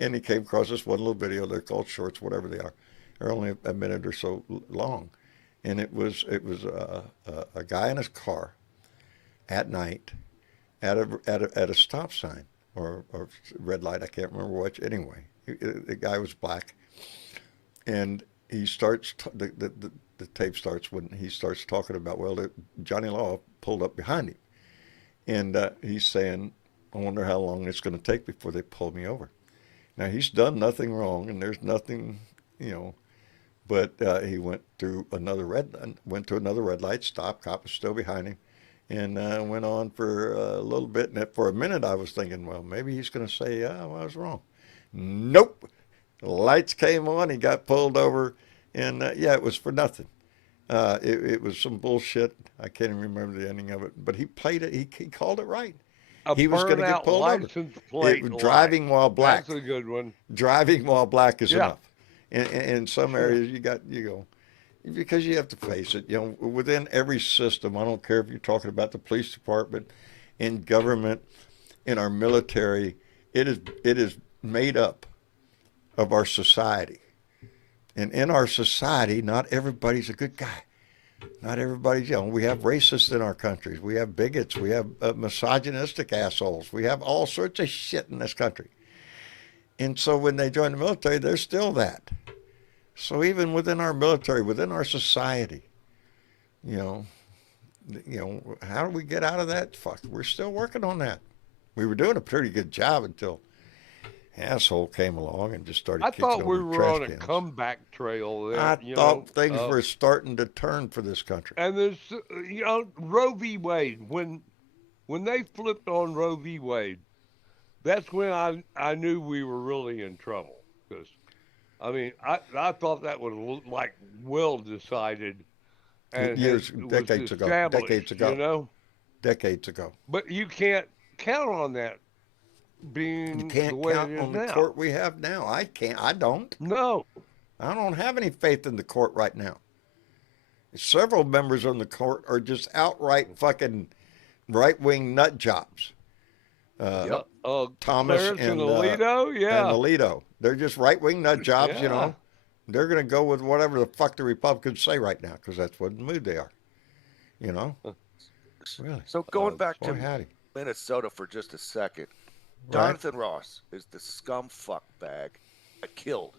and he came across this one little video. They're called shorts, whatever they are. They're only a minute or so long, and it was a guy in his car at night at a stop sign or red light. I can't remember which. Anyway, the guy was black, and he starts the tape starts when he starts talking about Johnny Law pulled up behind him, and he's saying, I wonder how long it's going to take before they pull me over. Now he's done nothing wrong, and there's nothing, but he went to another red light, stopped, cop was still behind him, and went on for a little bit. And for a minute I was thinking, well, maybe he's going to say, I was wrong. Nope. The lights came on, he got pulled over, and it was for nothing. It was some bullshit. I can't even remember the ending of it, but he played it. He called it right. He was going to get pulled over. Driving while black. That's a good one. Driving while black is enough. In some areas, because you have to face it. Within every system, I don't care if you're talking about the police department, in government, in our military, it is made up of our society. And in our society, not everybody's a good guy. Not everybody's, we have racists in our countries. We have bigots. We have misogynistic assholes. We have all sorts of shit in this country. And so when they join the military, they're still that. So even within our military, within our society, how do we get out of that? Fuck, we're still working on that. We were doing a pretty good job until asshole came along and just started kicking over I thought we were on a cans. comeback trail there. I thought things were starting to turn for this country. And there's, Roe v. Wade, when they flipped on Roe v. Wade, that's when I knew we were really in trouble. Because, I thought that was like well decided. And decades ago. Decades ago. But you can't count on that being you can't the way count it is on now. the court we have now. I can't. I don't. No. I don't have any faith in the court right now. Several members on the court are just outright fucking right-wing nut jobs. Thomas Clarence and Alito, and Alito. They're just right-wing nut jobs, They're going to go with whatever the fuck the Republicans say right now because that's what mood they are. Really. So going back boy, to howdy. Minnesota for just a second. Right. Jonathan Ross is the scum fuck bag that killed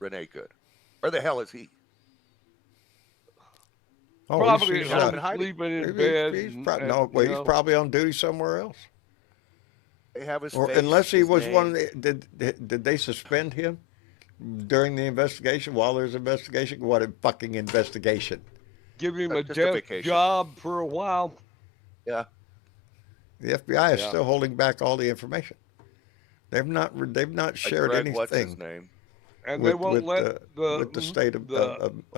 Renee Good. Where the hell is he? Oh, probably he's at home hiding. sleeping in bed. He's probably on duty somewhere else. They have his Or face, unless he his was name. one. Did they suspend him during the investigation? While there's investigation, what a fucking investigation! Give him a Just a vacation. job for a while. Yeah. The FBI is still holding back all the information. They've not shared Greg, what's his anything name? And with, they won't let with the state of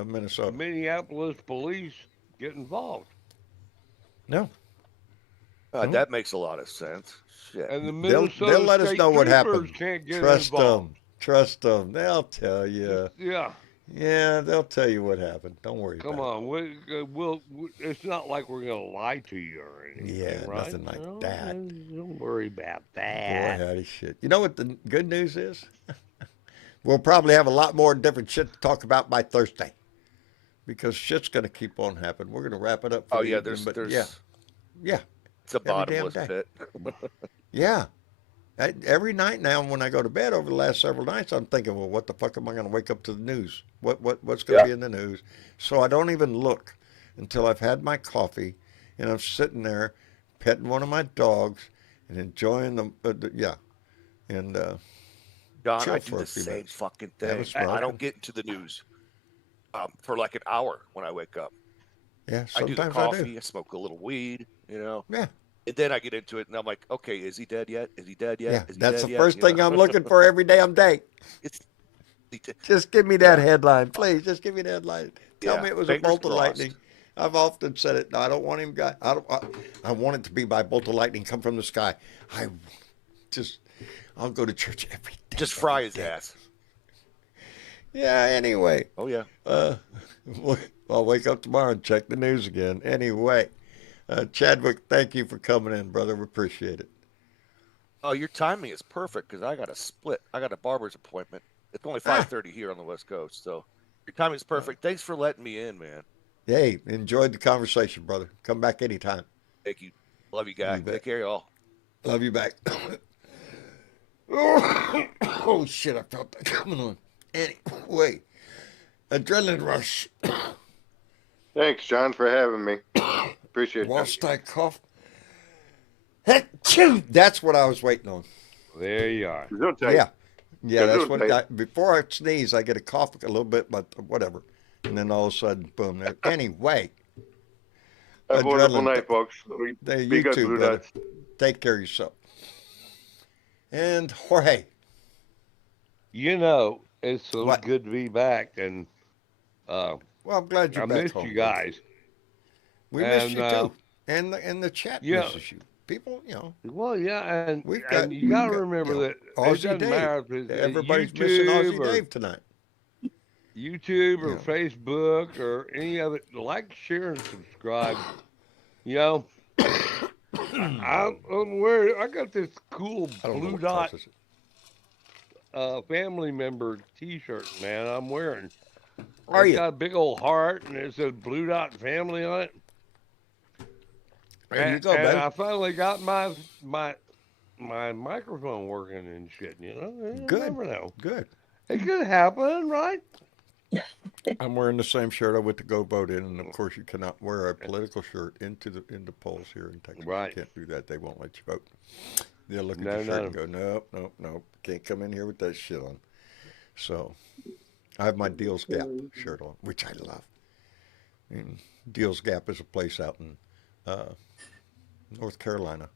Minnesota. Minneapolis police get involved. No. That makes a lot of sense. Shit. And the They'll Minnesota let us State know what Troopers happened. can't get Trust involved. them. Trust them. They'll tell you. Yeah. Yeah, they'll tell you what happened. Don't worry Come about on. We'll it's not like we're going to lie to you or anything, Yeah, right? nothing like that. Don't worry about it. that. Boy, howdy shit. You know what the good news is? We'll probably have a lot more different shit to talk about by Thursday. because shit's going to keep on happening. We're going to wrap it up for Oh the yeah, evening, but there's yeah, it's a every damn bottomless day. pit. Yeah. Every night now when I go to bed over the last several nights, I'm thinking, well, what the fuck am I going to wake up to the news? What's going to Yeah. be in the news? So I don't even look until I've had my coffee and I'm sitting there petting one of my dogs and enjoying yeah. And John, chill I do for a the few same minutes. fucking Have a thing. smoke I and- don't get into the news for like an hour when I wake up. Yeah, I do the sometimes coffee, I smoke a little weed, Yeah. and then I get into it, and I'm like, okay, is he dead yet? Is he dead yet? Yeah, Is he that's dead the yet? first You thing know? I'm looking for every damn day. It's Just give me that Yeah. headline, please. Just give me the headline. Tell Yeah, me it was a fingers bolt of crossed. lightning. I've often said it. No, I don't want him. I want it to be by bolt of lightning come from the sky. I'll go to church every day. Just fry every his day. ass. Yeah. Anyway, Oh yeah. I'll wake up tomorrow and check the news again. Anyway, Chadwick, thank you for coming in, brother. We appreciate it. Oh, your timing is perfect because I got a split. I got a barber's appointment. It's only 5:30 here on the West Coast, so your timing is perfect. Thanks for letting me in, man. Hey, enjoyed the conversation, brother. Come back anytime. Thank you. Love you guys. You bet. Take care, y'all. Love you back. Oh shit! I felt that coming on. Anyway, adrenaline rush. Thanks, John, for having me. Appreciate Whilst that. I cough. Achoo! That's what I was waiting on. There you are. Don't take Yeah, yeah. That's what. Gesundheit. Before I sneeze, I get a cough a little bit, but whatever. And then all of a sudden, boom. There. Anyway, Have a wonderful adrenaline. night, folks. There, Be you good, too, Blue brother. Dots. Take care of yourself. And Jorge. You know, it's so What? good to be back, and Well, I'm glad you're I back missed home. you guys. We miss And, you too. And the chat yeah. misses you. People, Well, yeah, and We've got- you got to we've got, remember you know, that it Aussie doesn't Dave. matter if it's Everybody's missing YouTube Aussie or Dave tonight. YouTube or Yeah. Facebook or any of it. Like, share, and subscribe. You know, I'm wearing. I got this cool I don't know blue what dot causes it. family member T-shirt, man. I'm wearing. Are It's you? got a big old heart and it says Blue Dot Family on it. There you And- go, and baby. I finally got my microphone working and shit. You know, you Good. never know. Good. It could happen, right? I'm wearing the same shirt I went to go vote in, and of course you cannot wear a political shirt into polls here in Texas. Right. You can't do that. They won't let you vote. They'll look at No, your shirt no. and go, nope, nope, nope. Can't come in here with that shit on. So I have my Deals Gap shirt on, which I love. And Deals Gap is a place out in North Carolina.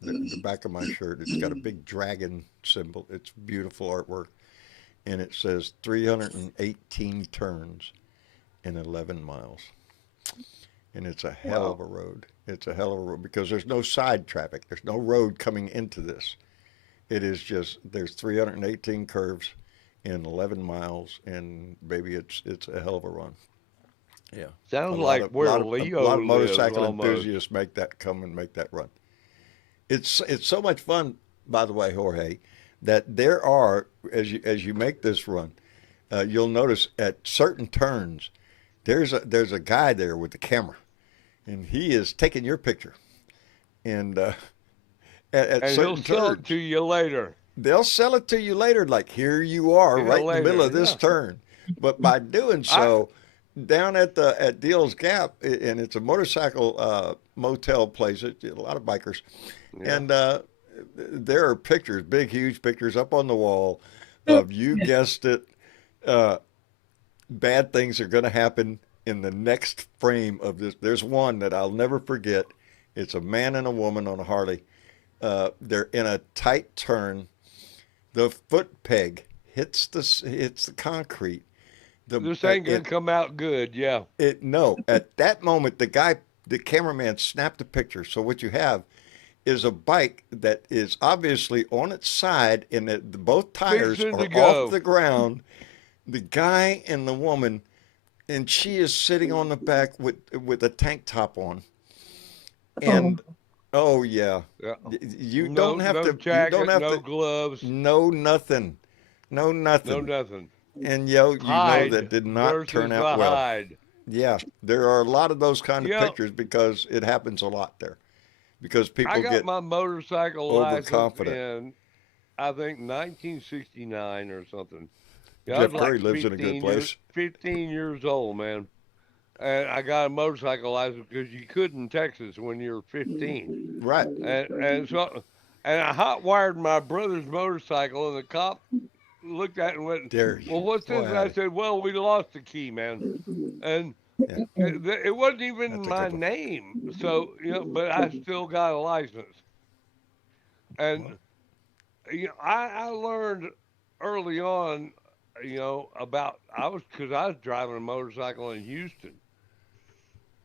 The back of my shirt, it's got a big dragon symbol. It's beautiful artwork. And it says 318 turns in 11 miles. And it's a hell of a road. It's a hell of a road because there's no side traffic. There's no road coming into this. It is just, there's 318 curves in 11 miles, and baby, it's a hell of a run. Yeah. Sounds A lot like of- where lot Leo of, lot of lives, motorcycle almost. enthusiasts make that run. It's so much fun, by the way, Jorge, that there are, as you make this run, you'll notice at certain turns, there's a guy there with the camera, and he is taking your picture, and at And he'll certain sell it turns, to you later. they'll sell it to you later. Like, here you are, Yeah, right in the middle later, of this yeah. turn. But by doing so, down at Deals Gap, and it's a motorcycle motel place. It's a lot of bikers, Yeah. and there are pictures, big, huge pictures up on the wall of, you guessed it, bad things are going to happen in the next frame of this. There's one that I'll never forget. It's a man and a woman on a Harley. They're in a tight turn. The foot peg hits the concrete. This ain't gonna come out good. Yeah. No, at that moment, the cameraman snapped a picture. So what you have is a bike that is obviously on its side, and both tires Fixing to are go. off the ground. The guy and the woman, and she is sitting on the back with a tank top on. And oh yeah, Yeah. you No- don't have no to. jacket, you don't have no to. gloves, No nothing. No nothing. no nothing. And you know Hide that did not versus turn the out well. hide. Yeah, there are a lot of those kind of Yeah. pictures because it happens a lot there. Because I people got get my motorcycle license overconfident. in, I think, 1969 or something. Yeah, I Jeff was like Curry lives in a good 15 place. years old, man. And I got a motorcycle license because you could in Texas when you're 15. Right. And I hot wired my brother's motorcycle, and the cop looked at it and went, There "Well, you what's this?" boy And I howdy. said, "Well, we lost the key, man." And Yeah, it wasn't even that's a my good one. name, so but I still got a license. Well, And I learned early on, about because I was driving a motorcycle in Houston,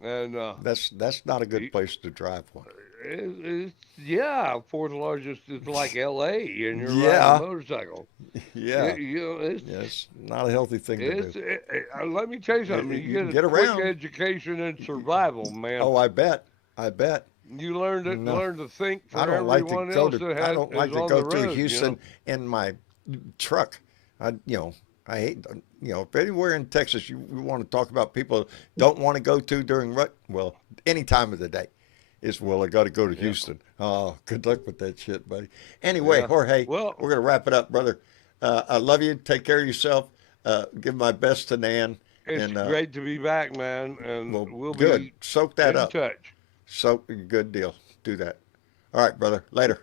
and that's not a good it, place to drive one. it's yeah, fourth largest is like L.A. and you're riding a Yeah, motorcycle. yeah, It's yeah. It's not a healthy thing to do. let me tell you something. You You can get a get quick around. education in survival, man. Oh, I bet. I bet. You No, learn to think I for don't like to everyone go else to. that I don't is like to on go the through road. Houston in my truck. I hate. If anywhere in Texas you want to talk about people don't want to go to during well, any time of the day, is well, I got to go to Yeah, Houston. Oh, good luck with that shit, buddy. Anyway, yeah. Jorge, Well, we're gonna wrap it up, brother. I love you. Take care of yourself. Give my best to Nan, it's and great to be back, man, and well, we'll good. be Soak that in up. touch. So good deal. Do that. All right, brother. Later.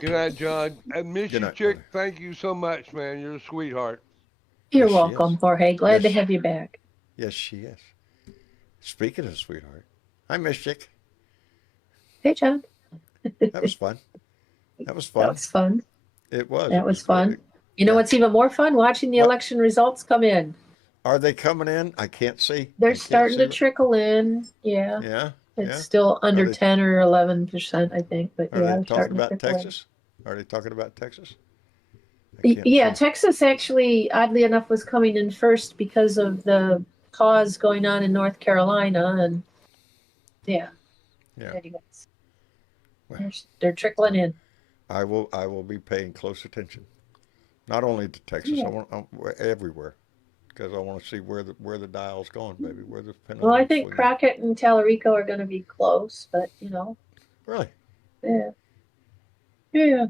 Good night, John. And miss Good you, night, chick. brother. Thank you so much, man. You're a sweetheart. You're Yes, she is. welcome, Jorge. Glad to Yes, have you back. yes, she is. Speaking of sweetheart, I miss Chick. Hey, John. That was fun. That was That fun. was fun. It was. That It was was. fun. You know Yeah. what's even more fun? Watching the What election results come in. are they coming in? I can't see. They're I can't starting see. to trickle in. Yeah. Yeah, It's yeah. still Are under they 10 or 11%, I think. But are yeah, they they're talking starting to about trickle in. Texas? Are they talking about Texas? I can't Yeah, see. Texas actually, oddly enough, was coming in first because of the cause going on in North Carolina. And yeah, Yeah. anyways, Well, they're trickling in. I will be paying close attention. Not only to Texas, Yeah. everywhere because I want to see where the dial's going, baby. Where the Well, I pendulum's think swinging. Crockett and Tallarico are going to be close, but Really? yeah, yeah.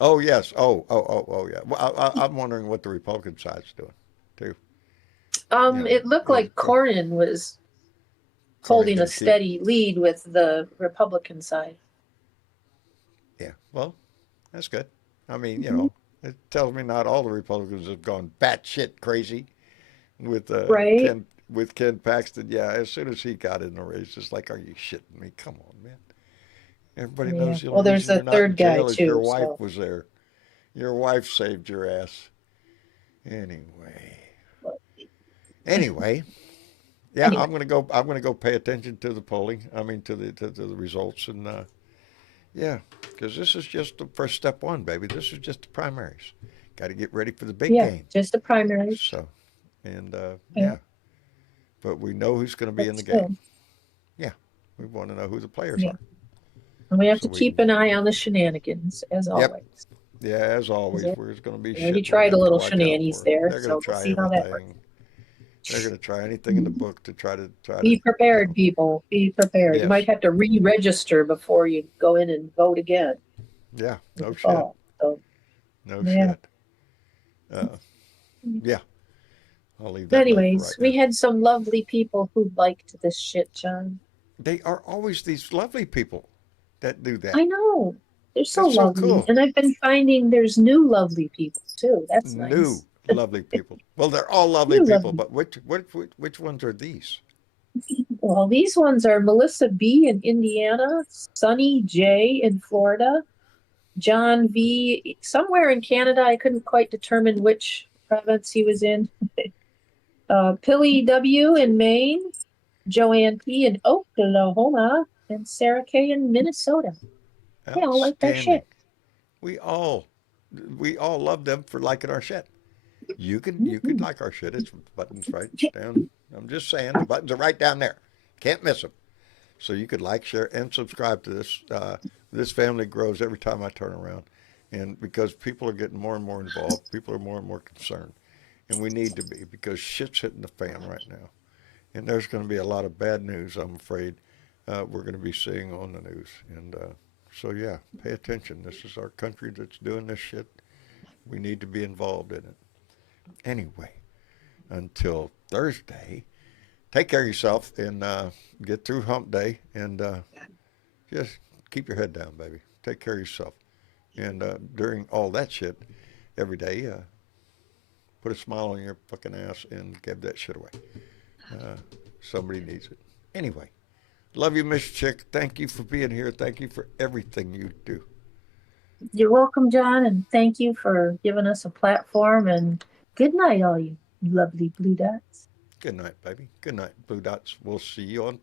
Oh yes. Oh yeah. Well, I'm wondering what the Republican side's doing too. It looked Is like Cornyn was Cornyn holding a going to keep? steady lead with the Republican side. Yeah. Well, that's good. I mean, Mhm. it tells me not all the Republicans have gone batshit crazy with Right? Ken Paxton. Yeah. As soon as he got in the race, it's like, are you shitting me? Come on, man. Everybody Yeah. knows the Well, only there's reason a you're not in third guy jail is your too. wife So was there. Your wife saved your ass. Anyway, yeah, anyway, I'm gonna go. I'm gonna go pay attention to the polling. I mean, to the results, and yeah, because this is just the first step one, baby. This is just the primaries. Got to get ready for the big yeah, game. just the primaries. So, and Yeah, yeah, but we know who's going to be but in the still, game. Yeah, we want to know who the players yeah. are. And we have So to keep an eye on the shenanigans, as yep, always. yeah, as always, They there's going to be already shit we're tried going a to have to little watch out shenanigans for. there, They're going so to we'll try see how that works. everything. They're going to try anything in the book to try Be to, prepared, people. Be prepared. You yes, might have to re-register before you go in and vote again yeah, in no the shit, fall. So no yeah. shit. Uh, yeah, I'll leave But that alone for right anyways, we now. had some lovely people who liked this shit, John. They are always these lovely people that do that. I know. They're so That's so lovely. cool. And I've been finding there's new lovely people too. That's New nice. lovely people. Well, they're all lovely New people, lovely. but which ones are these? Well, these ones are Melissa B. in Indiana, Sunny J. in Florida, John V. somewhere in Canada. I couldn't quite determine which province he was in. Pilly W. in Maine, Joanne P. in Oklahoma, and Sarah K. in Minnesota. They all like that Outstanding. shit. We all love them for liking our shit. You could Mhm. like our shit. It's buttons right down. I'm just saying the buttons are right down there. Can't miss them. So you could like, share, and subscribe to this. This family grows every time I turn around, and because people are getting more and more involved, people are more and more concerned, And we need to be, because shit's hitting the fan right now. And there's going to be a lot of bad news, I'm afraid, we're going to be seeing on the news. And so, yeah, pay attention. This is our country that's doing this shit. We need to be involved in it. Anyway, until Thursday, take care of yourself and get through hump day and just keep your head down, baby. Take care of yourself. And during all that shit, every day, put a smile on your fucking ass and give that shit away. Somebody needs it. Anyway, love you, Miss Chick. Thank you for being here. Thank you for everything you do. You're welcome, John, and thank you for giving us a platform. And good night, all you lovely blue dots. Good night, baby. Good night, Blue Dots. We'll see you on Thursday.